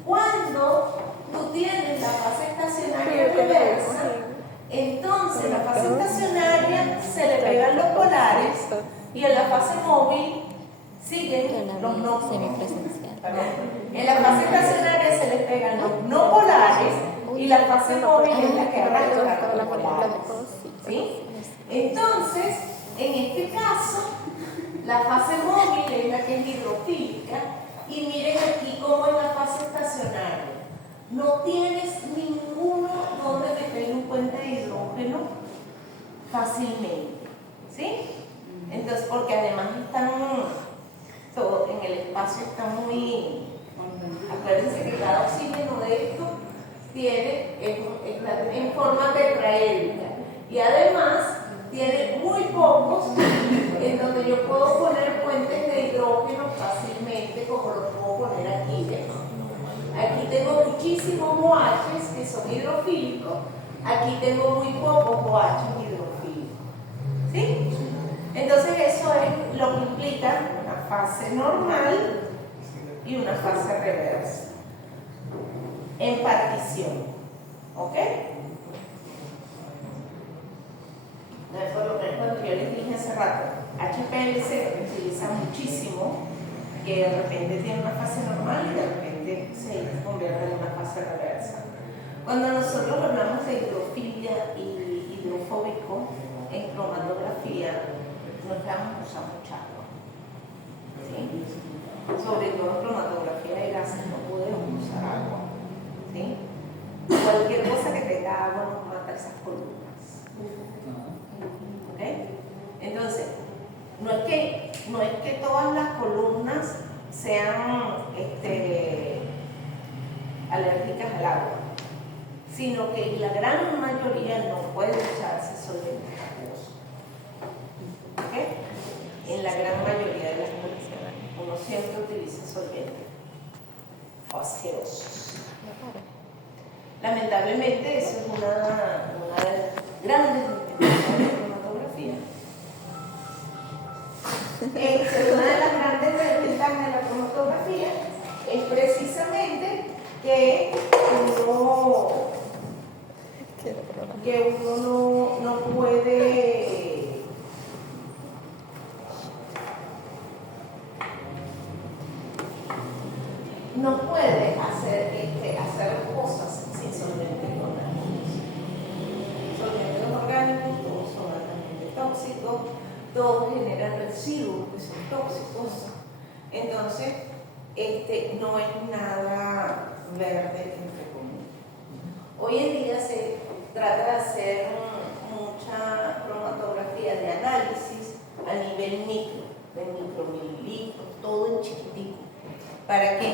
Cuando tú tienes la fase estacionaria reversa, entonces la fase estacionaria se le pegan los polares y en la fase móvil siguen los no polares. En la fase estacionaria se les pegan los no polares y la fase móvil es la que arrastra los polares. ¿Sí? Entonces, en este caso, la fase móvil es la que es hidrofílica y miren aquí cómo en la fase estacionaria no tienes ninguno donde meter un puente de hidrógeno fácilmente. ¿Sí? Entonces, porque además están todo en el espacio está muy. Acuérdense que cada oxígeno de esto tiene en forma tetraédrica y además tiene muy pocos en donde yo puedo poner puentes de hidrógeno fácilmente, como lo puedo poner aquí. ¿Ves? Aquí tengo muchísimos OHs que son hidrofílicos, aquí tengo muy pocos OHs hidrofílicos. ¿Sí? Entonces eso es lo que implica una fase normal y una fase reversa en partición. ¿Ok? Por lo menos cuando yo les dije hace rato, HPLC se utiliza muchísimo, que de repente tiene una fase normal y de repente se convierte en una fase reversa. Cuando nosotros hablamos de hidrofilia y hidrofóbico en cromatografía, no estamos usando mucha agua. ¿Sí? Sobre todo en cromatografía de gases no podemos usar agua. ¿Sí? Cualquier cosa que tenga agua nos mata esas columnas. ¿Ok? Entonces, no es que todas las columnas sean alérgicas al agua, sino que la gran mayoría no puede usarse solvente acuoso. ¿Ok? En la gran mayoría de las condiciones, uno siempre utiliza solvente gaseosos. Lamentablemente, eso es una de las grandes desventajas de la cromatografía. Una de las grandes desventajas de la cromatografía es precisamente que uno no puede hacer cosas sin solventes orgánicos. Solventes orgánicos, todos son altamente tóxicos, todos generan residuos que son tóxicos. Entonces, no es nada verde, entre comillas. Hoy en día se trata de hacer mucha cromatografía de análisis a nivel micro, de micromililitros, todo en chiquitico. ¿Para qué?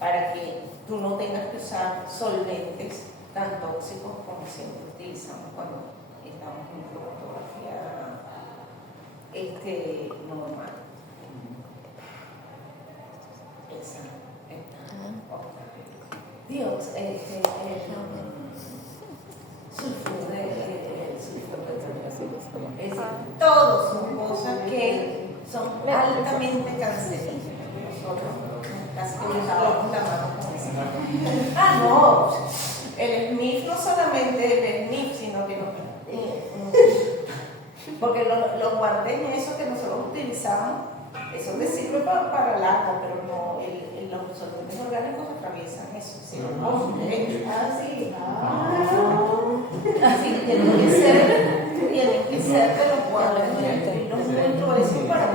Para que tú no tengas que usar solventes tan tóxicos como siempre utilizamos cuando estamos en cromatografía normal. Dios, sulfuro de todos son cosas que son altamente cancerígenas. Nosotros casi que nos lavamos la mano con eso. No, el SNF no solamente el SNF, sino que porque los guantes esos que nosotros utilizamos, eso les sirve para el agua, pero no, los solventes orgánicos atraviesan eso. Si no, así tienen que ser de los guantes y los encuentro eso para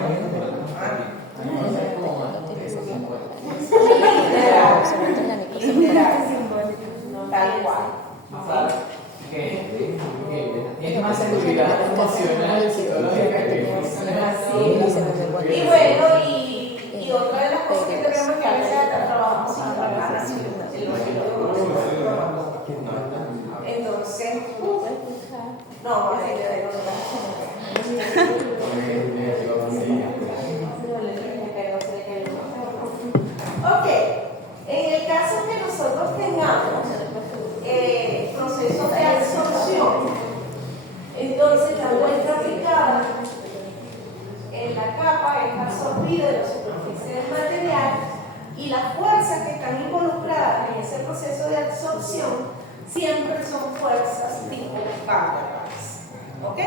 No, vale. Ok, en el caso que nosotros tengamos procesos de absorción, entonces la vuelta aplicada en la capa es absorbida de la superficie del material y las fuerzas que están involucradas en ese proceso de absorción siempre son fuerzas tipo Van der Waals. ¿Ok?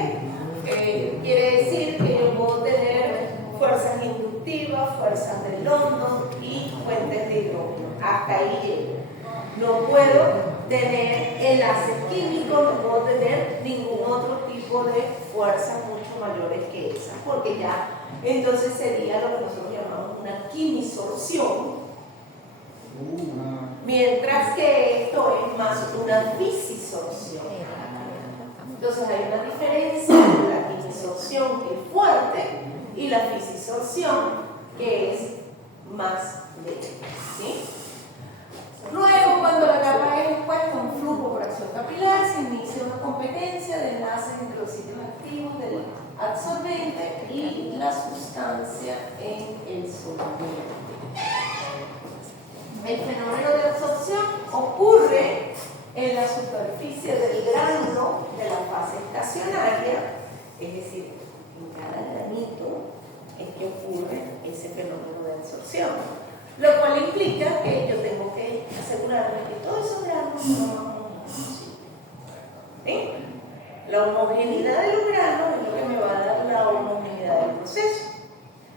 Quiere decir que yo puedo tener fuerzas inductivas, fuerzas de London y fuentes de hidrógeno. Hasta ahí llego. No puedo tener enlaces químicos, no puedo tener ningún otro tipo de fuerzas mucho mayores que esas, porque ya entonces sería lo que nosotros llamamos una quimisorción, mientras que esto es más una fisisorción. Entonces hay una diferencia entre la quimisorción, que es fuerte, y la fisisorción, que es más leve. ¿Sí? Luego, cuando la capa es expuesta a un flujo por acción capilar, se inicia una competencia de enlaces entre los sitios activos del absorbente y la sustancia en el solvente. El fenómeno de absorción ocurre en la superficie del gránulo de la fase estacionaria, es decir, en cada granito es que ocurre ese fenómeno de absorción, lo cual implica que yo tengo que asegurarme que todos esos granos son homogéneos. ¿Sí? La homogeneidad de los granos es lo que me va a dar la homogeneidad del proceso.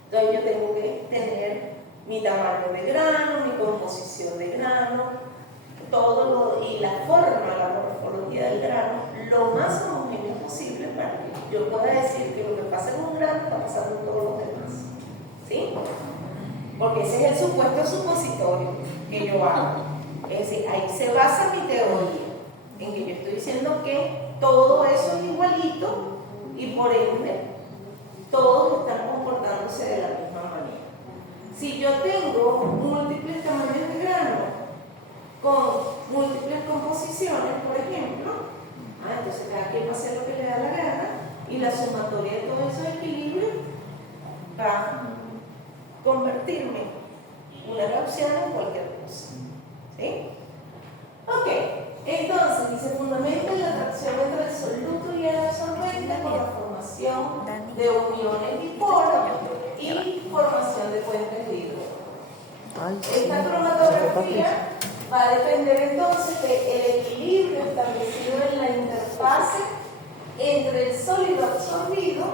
Entonces yo tengo que tener mi tamaño de grano, mi composición de grano, y la forma, la morfología del grano, lo más homogéneo posible para que yo pueda decir que lo que pasa en un grano está pasando en todos los demás. ¿Sí? Porque ese es el supuesto supositorio que yo hago. Es decir, ahí se basa mi teoría, en que yo estoy diciendo que todo eso es igualito y por ende todos están comportándose de la misma manera. Si yo tengo múltiples tamaños de grano con múltiples composiciones, por ejemplo, entonces cada quien va a hacer lo que le da la gana y la sumatoria de todos esos equilibrios va a convertirme una gaussiana en cualquier cosa. ¿Sí? Ok, entonces dice fundamenta la atracción entre el soluto y el absorbente por la formación de uniones dipolas y formación de puentes de hidrógeno. Esta cromatografía va a depender entonces del equilibrio establecido en la interfase entre el sólido absorbido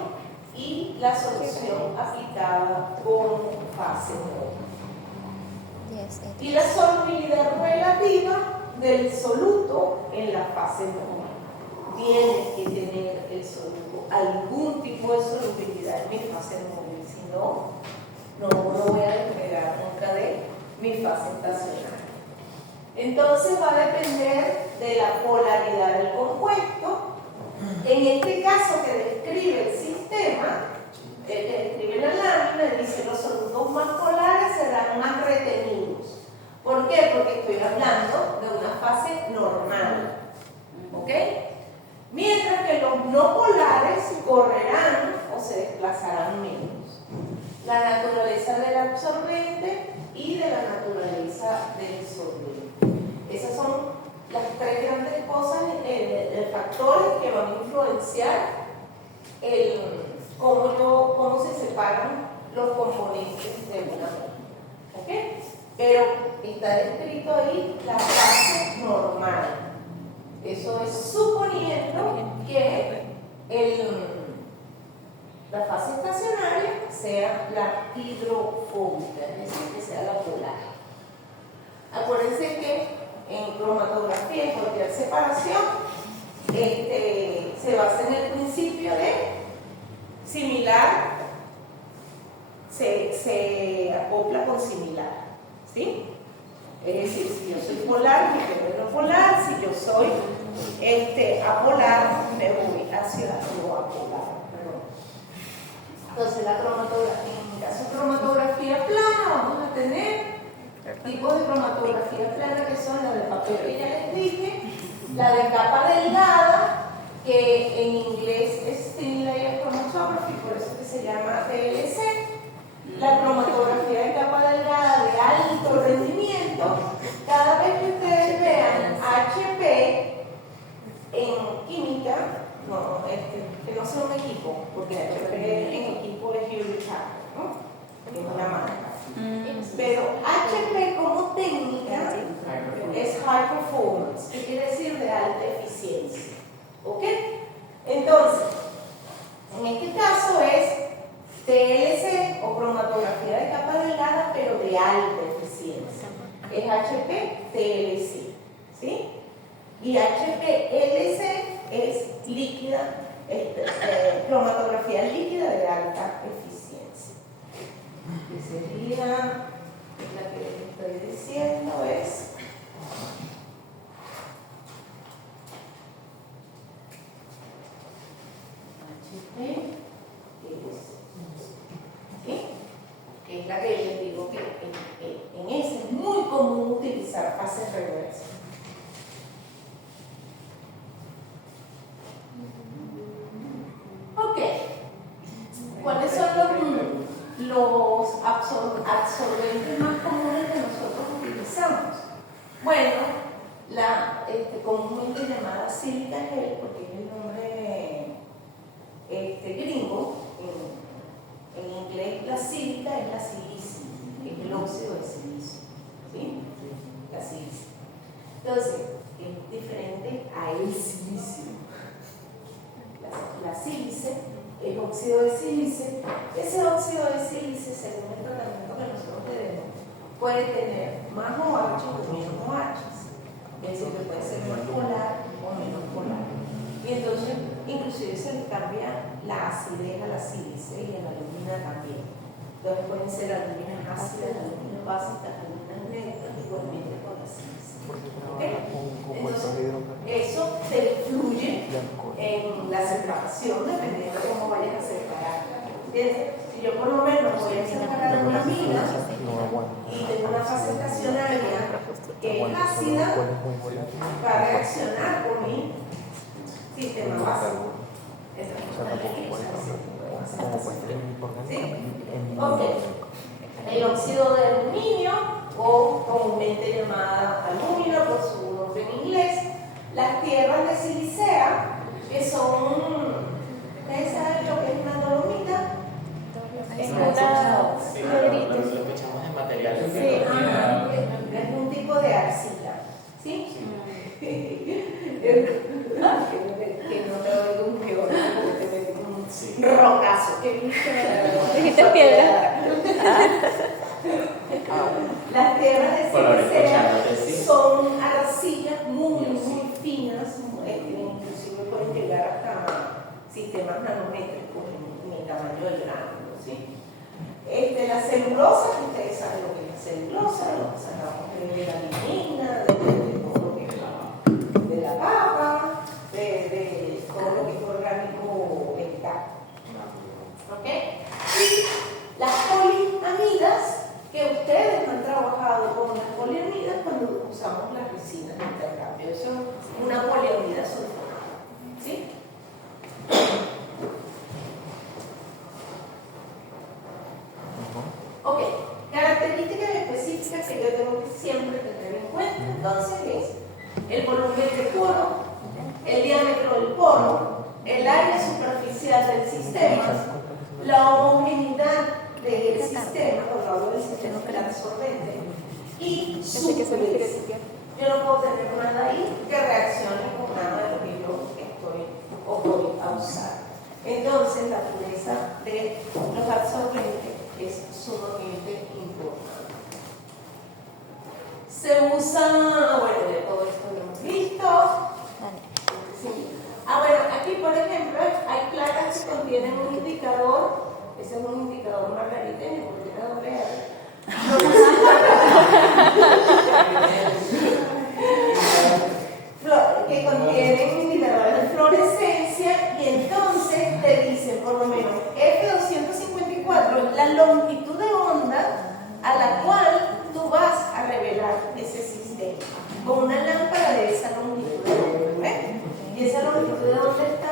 y la solución aplicada como fase 1. Y la solubilidad relativa del soluto en la fase 1. Tiene que tener el soluto algún tipo de solubilidad en mi fase móvil, si no, no lo voy a despegar nunca de mi fase estacionaria. Entonces va a depender de la polaridad del compuesto. En este caso que describe el sistema, que describe la lámina, dice los solutos más polares serán más retenidos. ¿Por qué? Porque estoy hablando de una fase normal. ¿Ok? Mientras que los no polares correrán o se desplazarán menos. La naturaleza del absorbente y de la naturaleza del solvente. Esas son las tres grandes cosas, factores que van a influenciar cómo se separan los componentes de una bomba. ¿Ok? Pero está descrito ahí la fase normal. Eso es suponiendo que la fase estacionaria sea la hidrofóbica, es decir, que sea la polar. Acuérdense que en cromatografía, en cualquier separación, se basa en el principio de similar, se acopla con similar. ¿Sí? Es decir, si yo soy polar, me quedo no polar, si yo soy apolar, me voy hacia lo apolar. Entonces, la cromatografía, en el caso de cromatografía plana, vamos a tener tipos de cromatografía plana que son la de papel que ya les dije, la de capa delgada que en inglés es Thin Layer Chromatography, por eso que se llama TLC. La cromatografía de capa delgada de alto rendimiento. Cada vez que ustedes vean HP en química, que no sea un equipo, porque HP en equipo es Hewlett Packard, ¿no? Es una marca. Pero HP como técnica es High Performance, que quiere decir de alta eficiencia. ¿Ok? Entonces, en este caso es TLC o cromatografía de capa delgada, pero de alta eficiencia. Es HP TLC, ¿sí? Y HPLC es líquida, cromatografía líquida de alta eficiencia. Que sería la que les estoy diciendo es HPLC. ¿Sí? Que es la que les digo que en ese es muy común utilizar fases reversas. Ok. ¿Cuáles son los absorbentes más comunes que nosotros utilizamos? Bueno, la comúnmente llamada sílica gel, porque es el nombre gringo. En inglés la sílica es la silicio, que es el óxido de silicio, ¿sí? La silicio. Entonces, es diferente a el silicio. La sílice, el óxido de silicio, ese óxido de silicio, según el tratamiento que nosotros le demos, puede tener más OH o menos OH. Es decir, que puede ser más polar o menos polar. Y entonces, inclusive se le cambia la acidez a la sílice y a la alumina también. Entonces pueden ser aluminas ácidas, aluminas básicas, aluminas neutras, igualmente con la sílice. ¿Okay? Entonces, eso te influye en la separación dependiendo de cómo vayas a separar. ¿Entiendes? Si yo por lo menos voy a separar una mina y tengo una fase estacionaria que es ácida, va a reaccionar con mi sistema básico. ¿Sí? Ok. El óxido de aluminio, o comúnmente llamada alumina por su nombre en inglés. Las tierras de silicea, que son, ¿ustedes saben lo que es una dolomita? Es una Sí, piedrita. lo escuchamos en materiales. Sí. Es un tipo de arcilla. ¿Sí? Que no te oigo un peor, porque te metí un rocazo. Dijiste piedra. Las tierras de Por ahora silicea escuchándote, sí. son arcillas muy finas, inclusive pueden llegar hasta sistemas nanométricos en tamaño del grano, ¿sí? La celulosa, ustedes saben lo que es la celulosa, lo que sacamos de la lignina, de todo lo que es de la papa, de todo lo que es orgánico vegetal. ¿Ok? Y las poliamidas, que ustedes han trabajado con las poliamidas cuando usamos las resinas de intercambio. Eso es una poliamida sulfonada. ¿Sí? Ok, características específicas que yo tengo que siempre tener en cuenta. Entonces es el volumen del poro, el diámetro del poro, el área superficial del sistema, la homogeneidad del sistema, cuando hablo del sistema absorbente, y su pureza. Yo no puedo tener nada ahí que reaccione con nada de lo que yo estoy o voy a usar. Entonces, la pureza de los absorbentes es sumamente importante. Se usa, bueno, de todo esto lo hemos visto. Sí. Bueno, aquí por ejemplo hay placas que contienen un indicador. Ese es un indicador margariteño, porque tiene doble R. Que contienen indicadores de fluorescencia y entonces te dicen por lo menos F254 la longitud de onda a la cual tú vas a revelar ese sistema con una lámpara de esa longitud de onda. ¿Ves? Y esa longitud de onda está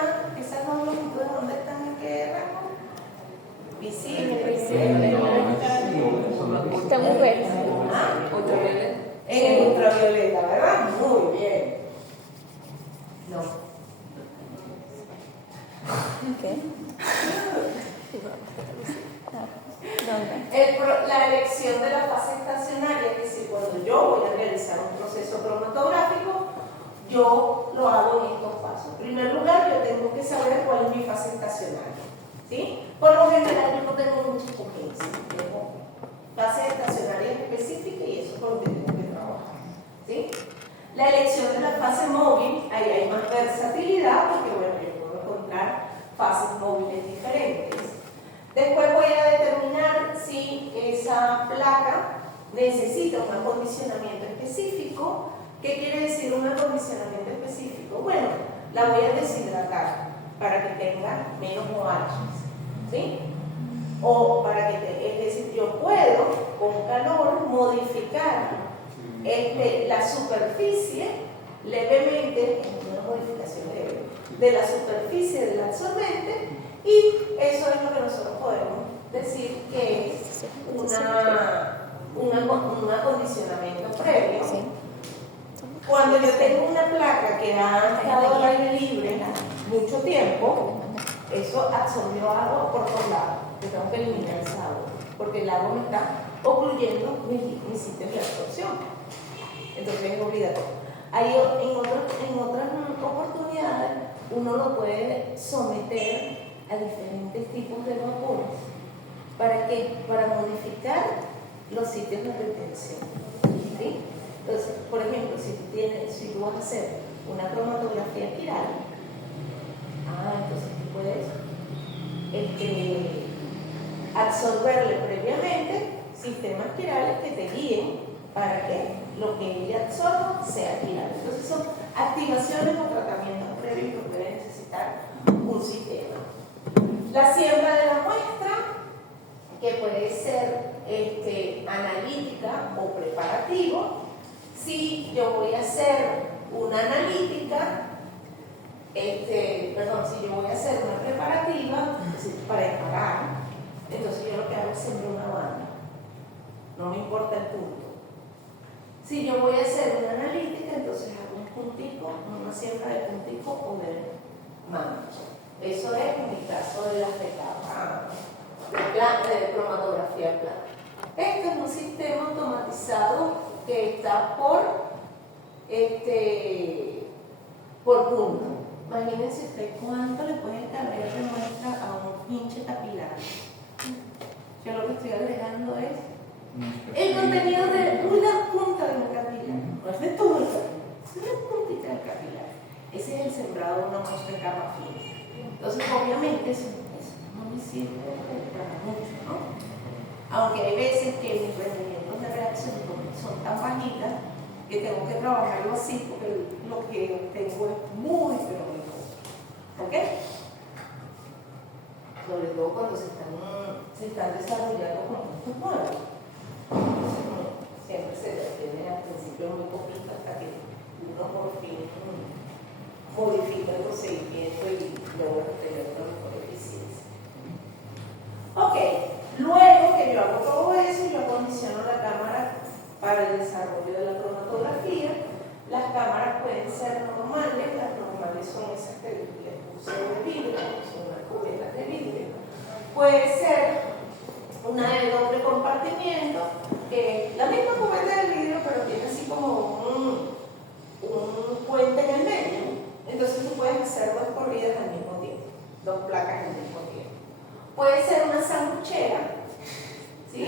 Bien. No. ¿Qué? La elección de la fase estacionaria, es decir, cuando yo voy a realizar un proceso cromatográfico, yo lo hago en estos pasos. En primer lugar, yo tengo que saber cuál es mi fase estacionaria, ¿sí? Por lo general, yo no tengo mucha escogencia. Tengo fase estacionaria específica y eso es con lo que tengo que trabajar, ¿sí? La elección de la fase móvil, ahí hay más versatilidad porque, bueno, yo puedo encontrar fases móviles diferentes. Después voy a determinar si esa placa necesita un acondicionamiento específico. ¿Qué quiere decir un acondicionamiento específico? Bueno, la voy a deshidratar para que tenga menos OH, ¿sí? O para que, es decir, yo puedo con calor modificar la superficie levemente, una modificación leve, de la superficie del absorbente, y eso es lo que nosotros podemos decir que es un acondicionamiento previo. Cuando yo tengo una placa que ha estado al aire libre mucho tiempo, eso absorbió agua por todos lados. Yo tengo que eliminar esa agua, porque el agua me está ocluyendo mis sitios de absorción. Entonces es obligatorio. En otras oportunidades uno lo puede someter a diferentes tipos de vapores. ¿Para qué? Para modificar los sitios de retención, ¿sí? Entonces, por ejemplo, si tú vas a hacer una cromatografía quiral, entonces tú puedes absorberle previamente sistemas quirales que te guíen para que lo que ella absorba sea quiral. Entonces son activaciones o tratamientos previos que pueden necesitar un sistema. La siembra de la muestra, que puede ser analítica o preparativo. Si yo voy a hacer una analítica, si yo voy a hacer una preparativa, es decir, preparar, entonces yo lo que hago es sembrar una banda, no me importa el punto. Si yo voy a hacer una analítica, entonces hago un puntico, una siembra de puntico o de mancha. Eso es en mi caso de las etapas de cromatografía plana. Este es un sistema automatizado que está por punto. Imagínense usted cuánto le puede caber de muestra a un pinche capilar. Yo lo que estoy agregando es el contenido de una punta de un capilar. No es de todo el capilar, es una puntita del capilar. Ese es el sembrado de una muestra en capa fina. Entonces, obviamente, eso no me sirve para mucho, ¿no? Aunque hay veces que mis rendimientos de reacción son tan bajitas que tengo que trabajarlo así porque lo que tengo es muy, pero muy poco. ¿Ok? Sobre todo cuando se están desarrollando como estos nuevos. Siempre se detienen al principio muy poquito hasta que uno por fin modifica el procedimiento y logra obtener una mejor eficiencia. Ok, luego que yo hago todo eso, yo acondiciono la cámara para el desarrollo de la cromatografía. Las cámaras pueden ser normales, las normales son esas que les puse de vidrio, son las cubetas de vidrio. Puede ser una de doble compartimiento, que es la misma cubeta de vidrio, pero tiene así como un puente en el medio. Entonces tú puedes hacer dos corridas al mismo tiempo, dos placas al mismo tiempo. Puede ser una sanguchera, ¿sí?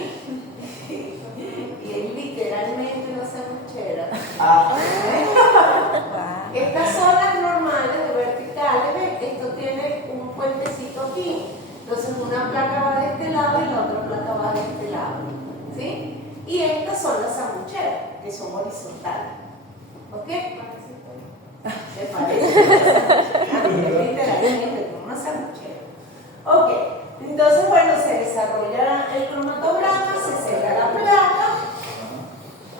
Y es literalmente una sanguchera. Estas son las normales de verticales, ¿ves? Esto tiene un puentecito aquí. Entonces una placa va de este lado y la otra placa va de este lado, ¿sí? Y estas son las sangucheras, que son horizontales. ¿Ok? ¿Te parece? Literalmente una sanguchera. Ok, entonces bueno, se desarrolla el cromatograma, se cierra la placa,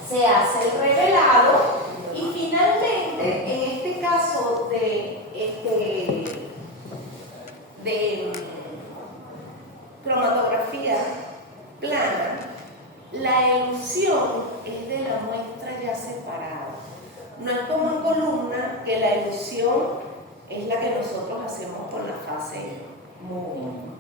se hace el revelado y finalmente, en este caso de cromatografía plana, la elusión es de la muestra ya separada. No es como en columna, que la ilusión es la que nosotros hacemos con la fase moving.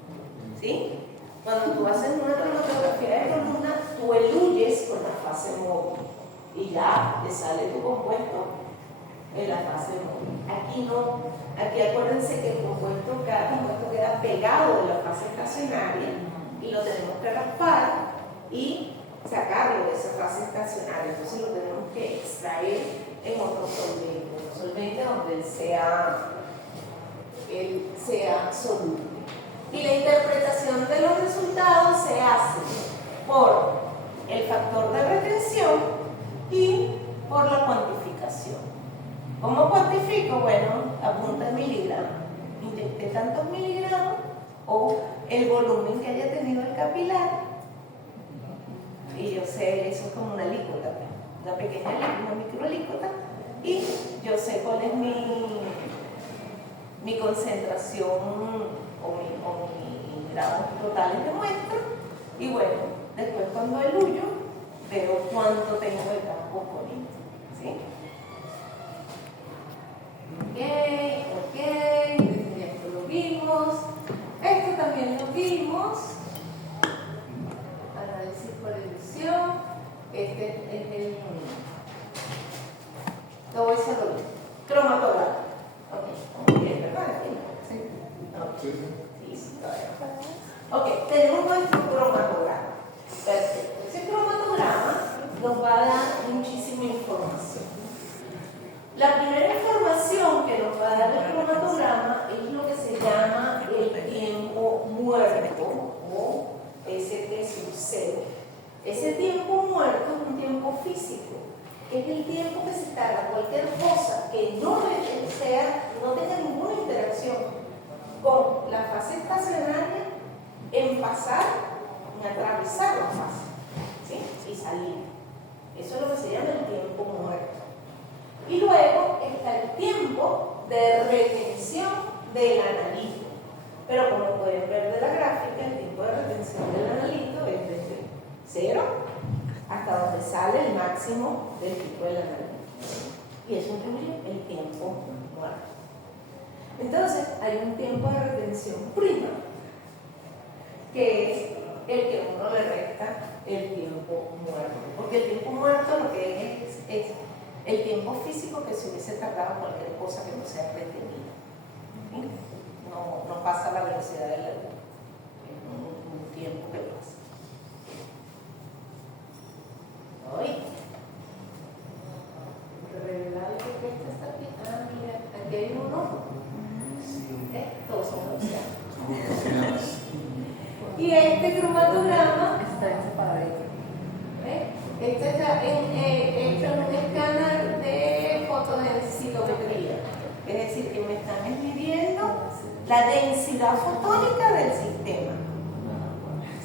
¿Sí? Cuando tú haces una cromatografía de columna, tú eluyes con la fase moving y ya te sale tu compuesto en la fase moving. Aquí no, aquí acuérdense que cada compuesto queda pegado de la fase estacionaria y lo tenemos que raspar y sacarlo de esa fase estacionaria. Entonces lo tenemos que extraer en otro solvente donde él sea soluble. Y la interpretación de los resultados se hace por el factor de retención y por la cuantificación. ¿Cómo cuantifico? Bueno, apunta en miligramos. Inyecté tantos miligramos o el volumen que haya tenido el capilar. Y yo sé, eso es como una alícuota, una pequeña alícuota, una microalícuota. Y yo sé cuál es mi concentración o mis grados totales de muestra. Y bueno, después cuando eluyo, veo cuánto tengo de campo oponente. ¿Sí? Ok, esto lo vimos. Esto también lo vimos. Análisis por ilusión. Este es el. Todo eso lo vi. Cromatograma. Ok, muy bien, ¿verdad? Sí. Sí, todavía. Ok, tenemos nuestro cromatograma. Perfecto. Ese cromatograma nos va a dar muchísima información. La primera información que nos va a dar el cromatograma es lo que se llama el tiempo muerto o ST sub 0. Ese tiempo muerto es un tiempo físico, que es el tiempo que se tarda cualquier cosa que no tenga ninguna interacción con la fase estacionaria en pasar, en atravesar la fase, ¿sí? Y salir. Eso es lo que se llama el tiempo muerto. Y luego está el tiempo de retención del analito. Pero como pueden ver de la gráfica, el tiempo de retención del analito es desde 0 hasta donde sale el máximo del pico del analito. Y eso incluye el tiempo muerto. Entonces, hay un tiempo de retención prima, que es el que uno le resta el tiempo muerto. Porque el tiempo muerto lo que es el tiempo físico que se hubiese tardado cualquier cosa que no sea retenida. ¿Sí? No pasa a la velocidad de la luz. Es un tiempo que pasa. Hoy. Revelar que este está aquí. Ah, mira, aquí hay uno. Todos son océanos. Y este cromatograma está separado. Este está hecho en un escáner de fotodensitometría. Es decir, que me están midiendo la densidad fotónica del sistema.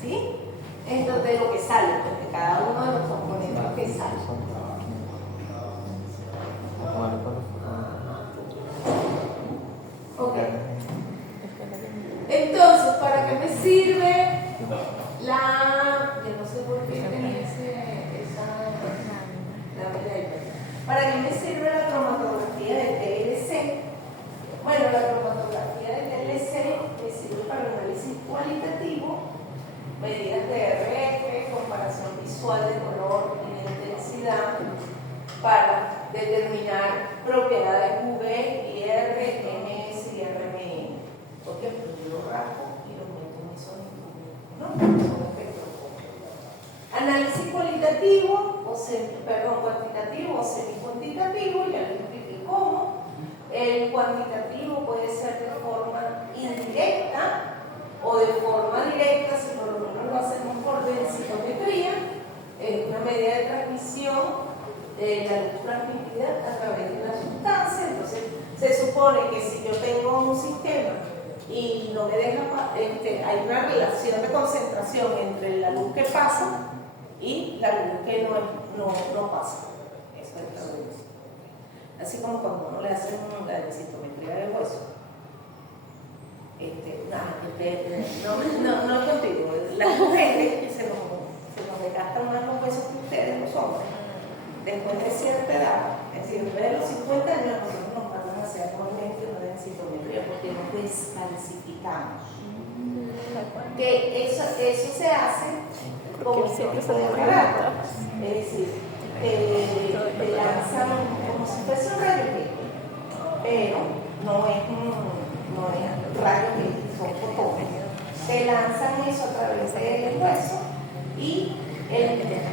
¿Sí? Esto es de lo que sale, de cada uno de los componentes que sale. Ok. Entonces, ¿para qué me sirve la... Yo no sé por qué tenía ¿para qué me sirve la cromatografía de TLC? Bueno, la cromatografía de TLC me sirve para análisis cualitativo, medidas de RF, comparación visual de color y de intensidad, para determinar propiedades UV, IR, MS y RMN. Porque yo lo rasgo y los métodos son instrumentos, ¿no? Son espectroscópicos. Análisis cualitativo, cuantitativo o semi-cuantitativo, ya les expliqué cómo. El cuantitativo puede ser de forma indirecta o de forma directa, si por lo menos lo hacemos por densitometría, es una medida de transmisión de la luz transmitida a través de la sustancia. Entonces, se supone que si yo tengo un sistema y no me deja, hay una relación de concentración entre la luz que pasa y la luz que no pasa. Eso es la luz. Así como cuando uno le hace la densitometría del hueso. No contigo. Las mujeres se nos desgastan más los huesos que ustedes, los hombres. Después de cierta edad, Es decir, en vez de los 50 años, nosotros nos mandan a hacer actualmente una densitometría porque nos descalcificamos. Que eso se hace como siempre tipo de aparato. Es decir, te lanzan como si fuese un rayo X, pero no es rayo X, son fotones. Te lanzan eso a través del hueso y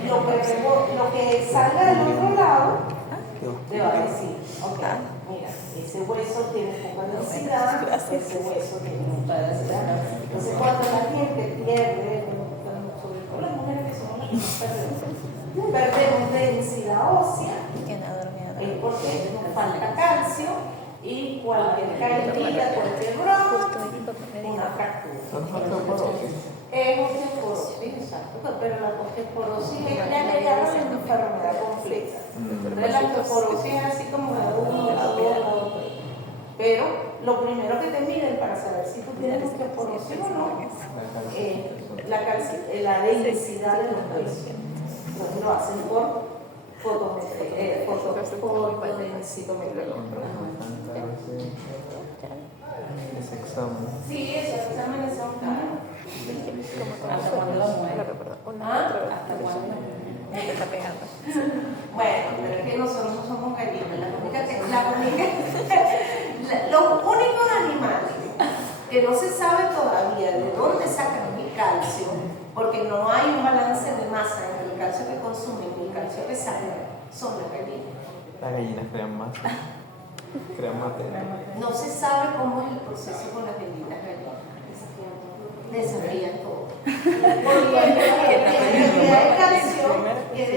lo que salga del otro lado te va a decir, ok, mira, ese hueso tiene poca densidad, ese hueso tiene mucha densidad. Entonces cuando la gente pierde, sobre todo las mujeres que son las que perdemos densidad ósea, es porque nos falta calcio y cualquier caída, cualquier broma, una fractura. Es osteoporosis, exacto, pero la osteoporosis es la enfermedad completa. Entonces la osteoporosis es así como pero lo primero que te miden para saber si tú tienes osteoporosis o no es la densidad de los huesos. Entonces lo hacen por fotodensitometría. Ese examen. Sí, esos exámenes son caros. ¿Hasta cuándo lo mueven? ¿Hasta cuándo? Está pegando. Bueno, pero es que nosotros no somos gallinas. Los únicos animales que no se sabe todavía de dónde sacan el calcio, porque no hay un balance de masa entre el calcio que consumen y el calcio que sale, son las gallinas. Las gallinas crean más. Crean materia. No se sabe cómo es el proceso con las gallinas. Desafían todo. Porque la cantidad de calcio que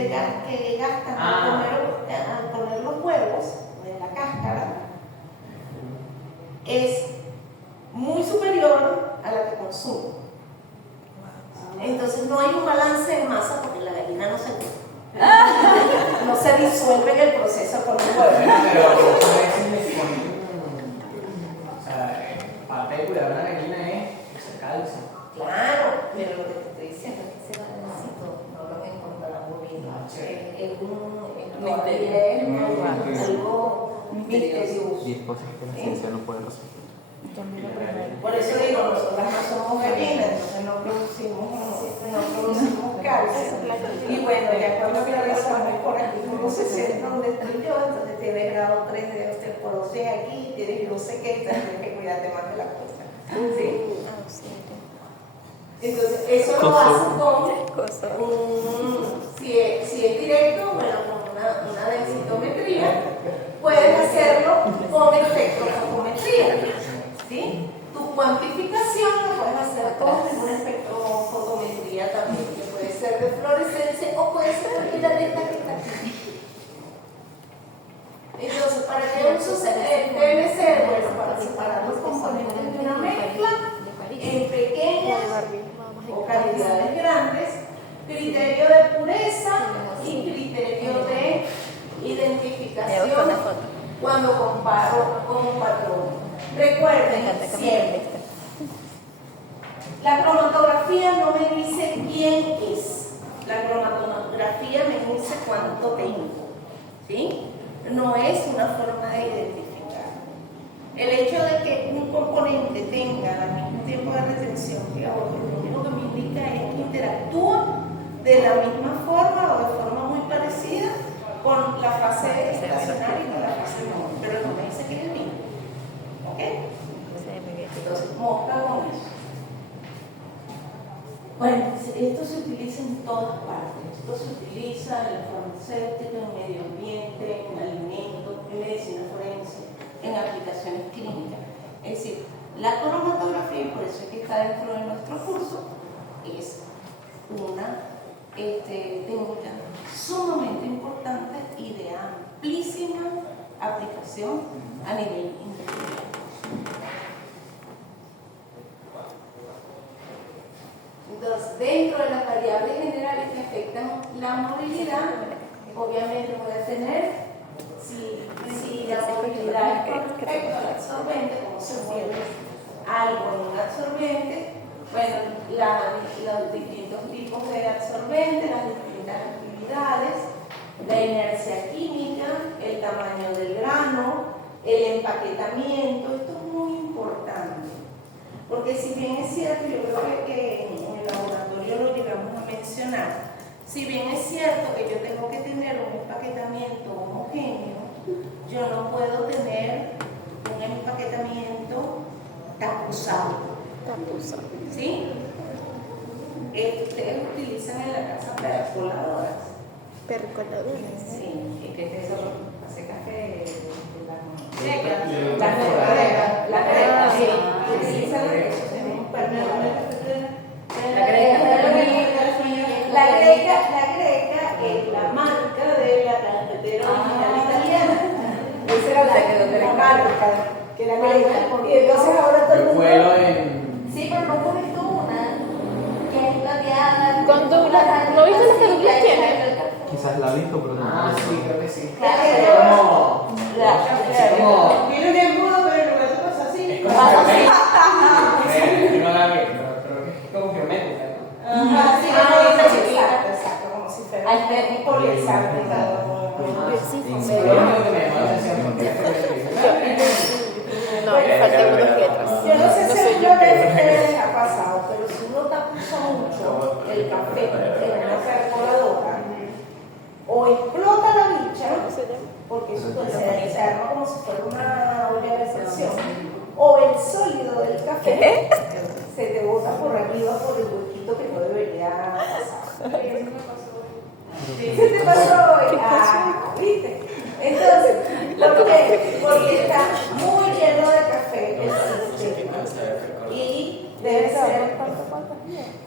gastan al poner los huevos en la cáscara es muy superior a la que consumen. Entonces no hay un balance de masa porque la gallina no se disuelve en el proceso con el huevo. Pero a veces les ponen, o sea, parte de cuidar a una gallina es el calcio. Claro, pero lo que te estoy diciendo es que ese balancito no lo encontramos bien. Es algo misterioso. Y es cosas que la ciencia no puede resolver. Por eso digo, nosotras no somos gallinas, entonces no producimos calcio. Y bueno, ya cuando regresamos por aquí, como se siente donde estoy yo, entonces tienes grado 3 de osteoporosis aquí, tienes no sé qué, entonces tienes que cuidarte más de la cosa. ¿Sí? Entonces, eso lo hace con si es directo, bueno, con una densitometría, puedes hacerlo con espectrofotometría. ¿Sí? Tu cuantificación lo puedes hacer con una espectrofotometría también, que puede ser de fluorescencia o puede ser de la esta que está aquí. Entonces, ¿para qué uso debe ser? Bueno, para separar los componentes de una mezcla en pequeñas o cantidades grandes, criterio de pureza y criterio de identificación cuando comparo con un patrón. Recuerden siempre, la cromatografía no me dice quién es, la cromatografía me dice cuánto tengo, ¿sí? No es una forma de identificar. El hecho de que un componente tenga el mismo tiempo de retención que otro, lo único que me indica es que interactúa de la misma forma o de forma muy parecida con la fase estacionaria y con la fase móvil, pero no me dice que es el mismo. ¿Ok? Entonces, mosca con eso. Bueno, esto se utiliza en todas partes. Esto se utiliza en la farmacéutica, en medio ambiente, en alimentos, en medicina forense, en aplicaciones clínicas. Es decir, la cromatografía, y por eso es que está dentro de nuestro curso, es una técnica sumamente importante y de amplísima aplicación a nivel industrial. Entonces, dentro de las variables generales que afectan la movilidad, obviamente voy a tener si la movilidad es con respecto al absorbente, cómo se mueve algo en un absorbente, bueno, los distintos tipos de absorbentes, las distintas actividades, la inercia química, el tamaño empaquetamiento, esto es muy importante, porque si bien es cierto, yo creo que en el laboratorio lo llegamos a mencionar, si bien es cierto que yo tengo que tener un empaquetamiento homogéneo, yo no puedo tener un empaquetamiento tapuzado. ¿Sí? Ustedes utilizan en la casa percoladoras. Percoladoras. Sí, y que eso hace café la greca, sí. Utilizan eso, la greca es la marca de la cafetera original italiana. Esa era la marca, que era greca. Y entonces ahora todo el mundo. Sí, pero no he visto una que es plateada. Con Douglas, ¿no viste las que Douglas tiene? Quizás la he visto, pero no. Ah, sí, creo que sí. Claro. Como. Tiene un embudo, pero en lugar de cosas así. Es como geométrico. No la vi, pero creo que es como geométrica. Ajá, sí, exacto, como si fuera un polizante. Lo único que me llamó la atención fue que No, me faltan unas letras. Yo no sé si alguna vez a ustedes les ha pasado, pero si uno tapuza mucho el café en una percoladora, o explota la bicha, porque eso se arma como si fuera una olla de presión, o el sólido del café se te bota por arriba por el huequito que no debería pasar. ¿Qué te pasó hoy? Ah, ¿viste? Entonces, ¿por qué? Porque está muy lleno de café el sistema y debe ser,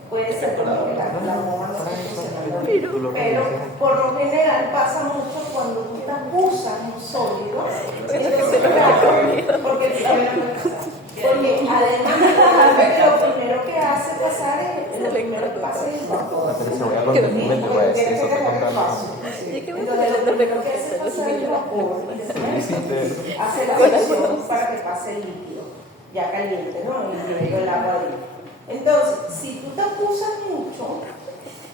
puede ser porque la bomba no está funcionando, pero por lo general pasa mucho cuando tú tapuzas un sólido, porque además lo primero que hace pasar es lo primero que pasa es el vapor. Se voy a los desnudos, le voy a decir eso, te contaron. Entonces, lo primero que hace pasar el vapor hace la presión para que pase el líquido ya caliente, ¿no? Y luego el agua ahí. Entonces, si tú tapuzas mucho,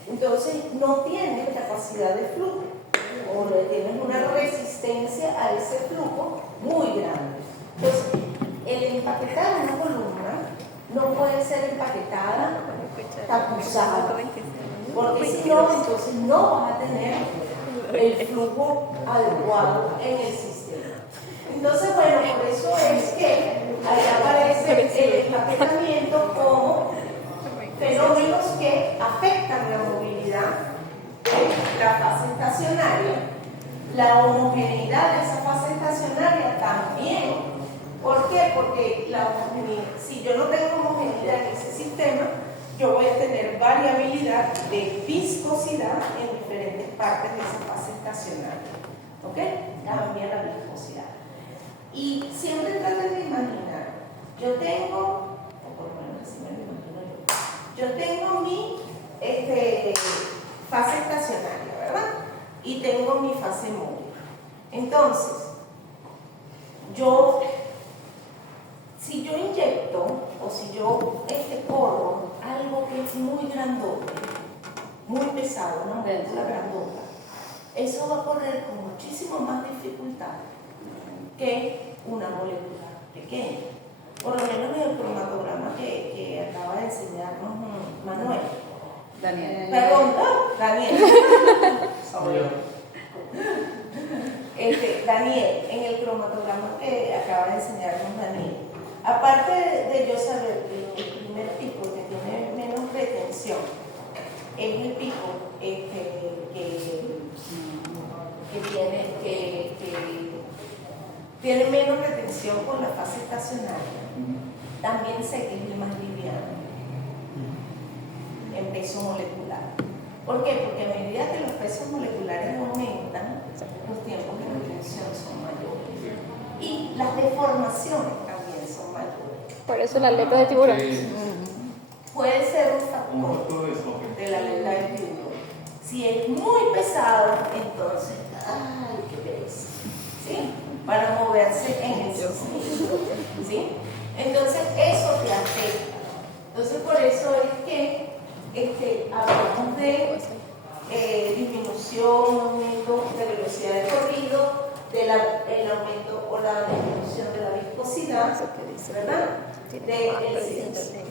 entonces no tienes capacidad de flujo o tienes una resistencia a ese flujo muy grande. Entonces, el empaquetar una columna no puede ser empaquetada tapuzada, porque si no, entonces no vas a tener el flujo adecuado en el sistema. Entonces, bueno, por eso es que ahí aparece el empaquetamiento como fenómenos que afectan la movilidad de la fase estacionaria, la homogeneidad de esa fase estacionaria también. ¿Por qué? Porque la homogeneidad, si yo no tengo homogeneidad en ese sistema, yo voy a tener variabilidad de viscosidad en diferentes partes de esa fase estacionaria. ¿Ok? Cambia la viscosidad. Y siempre traten de imaginar, yo tengo, o por lo menos así me lo imagino yo tengo mi fase estacionaria, ¿verdad? Y tengo mi fase móvil. Entonces, si yo inyecto o si yo corro algo que es muy grandote, muy pesado, una molécula grandota, eso va a correr con muchísimo más dificultad que una molécula pequeña. Por lo menos en el cromatograma que acaba de enseñarnos Manuel. Daniel. Perdón, Daniel. Daniel, en el cromatograma que acaba de enseñarnos Daniel. Aparte de yo saber que el primer pico que tiene menos retención es el pico que tiene menos retención con la fase estacionaria, también sé que es el más liviano en peso molecular. ¿Por qué? Porque a medida que los pesos moleculares aumentan, los tiempos de retención son mayores y las deformaciones también son mayores. Por eso la aleta de tiburón. Puede ser un factor de la aleta de tiburón. Si es muy pesado, entonces, ¡ay, qué pereza! ¿Sí? Para moverse en el sistema. ¿Sí? Entonces, eso te afecta. Entonces, por eso es que hablamos de disminución, aumento de velocidad de corrido del aumento o la disminución de la viscosidad, ¿verdad? Del silicio.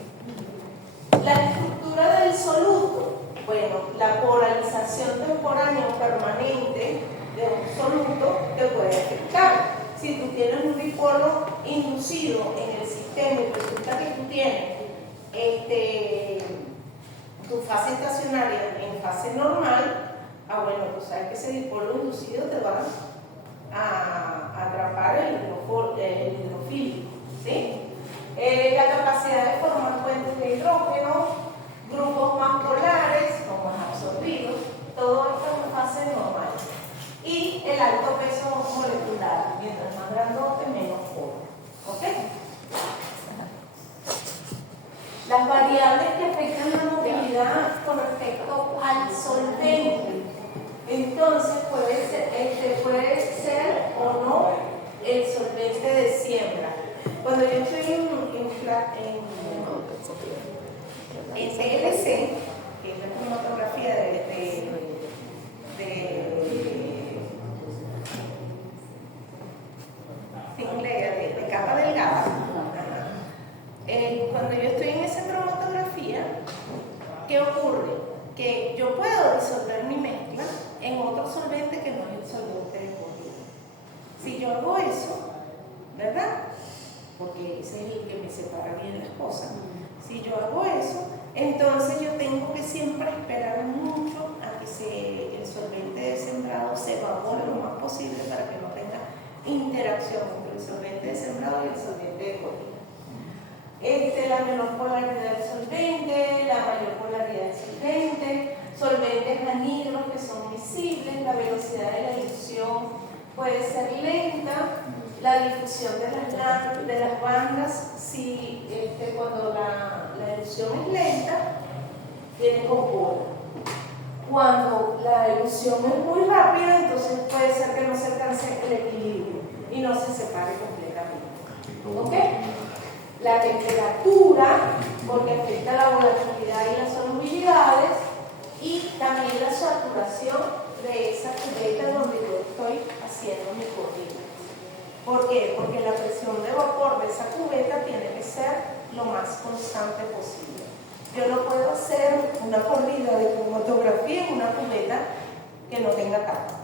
La estructura del soluto, bueno, la polarización temporánea o permanente de un soluto te puede afectar. Si tú tienes un dipolo inducido en el sistema y resulta que tú tienes tu fase estacionaria en fase normal, bueno, tú sabes que ese dipolo inducido te va a atrapar el hidrofílico, ¿sí? La capacidad de formar puentes de hidrógeno, grupos más polares o más absorbidos, todo esto en fase normal. Y el alto peso molecular, mientras más grandote, menos polvo. ¿Ok? Las variables que afectan la movilidad con respecto al solvente. Entonces puede ser o no el solvente de siembra. Cuando yo estoy en CLC, que es la cromatografía de capa delgada, cuando yo estoy en esa cromatografía, ¿qué ocurre? Que yo puedo disolver mi mezcla en otro solvente que no es el solvente de corriente. Si yo hago eso, ¿verdad? Porque ese es el que me separa bien las cosas. Si yo hago eso, entonces yo tengo que siempre esperar mucho a que el solvente de sembrado se evapore lo más posible para que no tenga interacción entre el solvente de sembrado y el solvente de corriente. La menor polaridad del solvente, la mayor polaridad del solvente, solventes anhidros que son miscibles, la velocidad de la difusión puede ser lenta, la difusión de las bandas, si cuando la elusión es lenta, tiene copola. Cuando la elusión es muy rápida, entonces puede ser que no se alcance el equilibrio y no se separe completamente. ¿Ok? La temperatura, porque afecta la volatilidad y las solubilidades, y también la saturación de esa cubeta donde yo estoy haciendo mi corrida. ¿Por qué? Porque la presión de vapor de esa cubeta tiene que ser lo más constante posible. Yo no puedo hacer una corrida de cromatografía en una cubeta que no tenga tapa.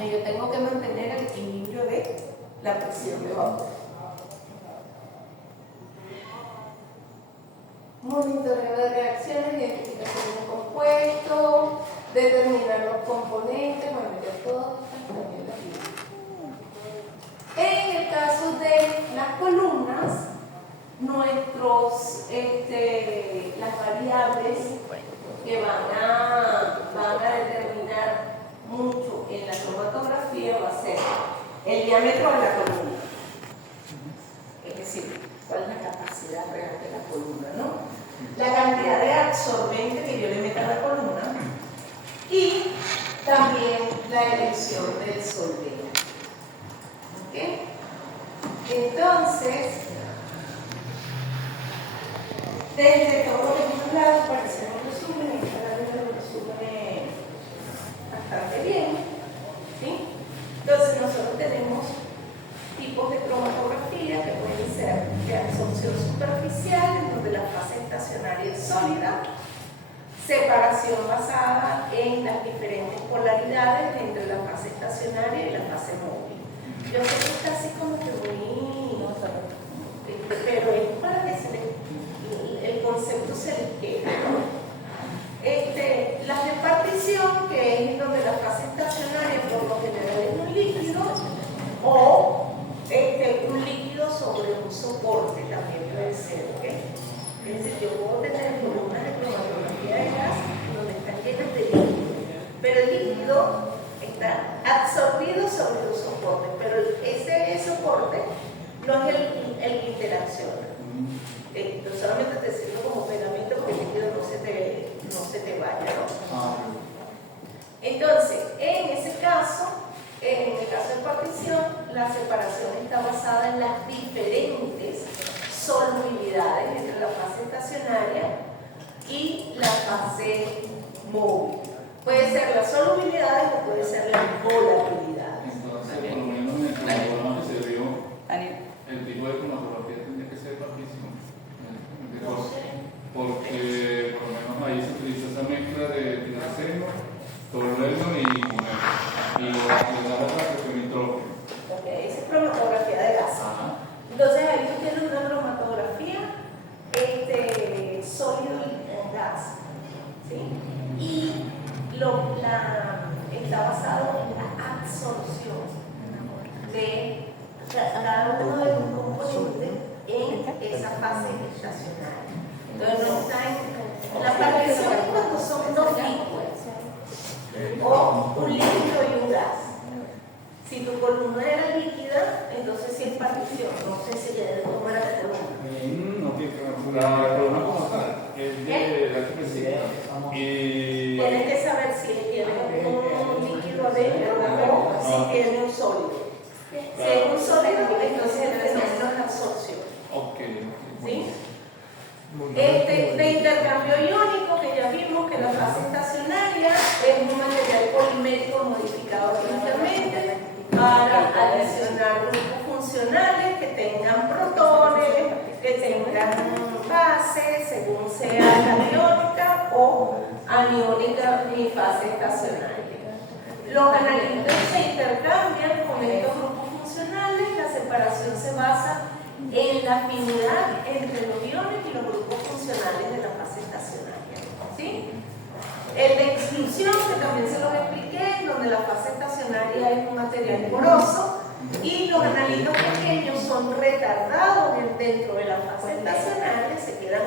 Yo tengo que mantener el equilibrio de la presión de vapor. Monitoreo de reacciones, identificación de compuestos, determinar los componentes, bueno, ya todo está también la vida. En el caso de las columnas, las variables que van a determinar mucho en la cromatografía va a ser el diámetro de la columna, es decir, cuál es la capacidad real de la columna, ¿no? La cantidad de absorbente que yo le meto a la columna y también la elección del solvente. ¿Ok? Entonces, desde todo lo que hemos hablado, para hacer un resumen, un resumen bastante bien, ¿sí? Entonces, nosotros tenemos tipos de cromatografía que pueden ser de absorción superficial, en donde la fase estacionaria es sólida, separación basada en las diferentes polaridades entre la fase estacionaria y la fase móvil. Yo sé que está así como que muy, pero es para que el concepto se les quede, ¿no? Las de partición, que es donde la fase estacionaria por lo general es un líquido, o un líquido sobre un soporte también puede ser, ¿ok? Es decir, yo puedo tener columnas de cromatografía de gas donde están llenas de líquido, pero el líquido está absorbido sobre los soportes, pero ese soporte no es el que interacciona. Solamente te sirve como pegamento porque el líquido no se te vaya, ¿no? Entonces, en ese caso, en el caso de partición, la separación está basada en las diferentes solubilidades entre la fase estacionaria y la fase móvil. Puede ser las solubilidades o puede ser las volatilidades. está basado en la absorción de cada uno de los componentes en esa fase estacionaria. Entonces no está en la partición es cuando son dos líquidos o un líquido y un gas. Si tu columna era líquida, entonces sí es partición. No sé si ya cómo era la columna. No tiene la columna como tal, es de la que Tienes que saber si tiene un líquido adentro o si tiene un sólido. Si es un sólido, entonces el fenómeno es la absorción. ¿Sí? De intercambio iónico, que ya vimos que la fase estacionaria es un material polimérico modificado químicamente para adicionar grupos funcionales que tengan protones, que tengan bases, según sea catiónica o aniónica y fase estacionaria. Los analitos se intercambian con estos grupos funcionales. La separación se basa en la afinidad entre los iones y los grupos funcionales de la fase estacionaria. ¿Sí? El de exclusión, que también se los expliqué, donde la fase estacionaria es un material poroso y los analitos pequeños son retardados dentro de la fase estacionaria, se quedan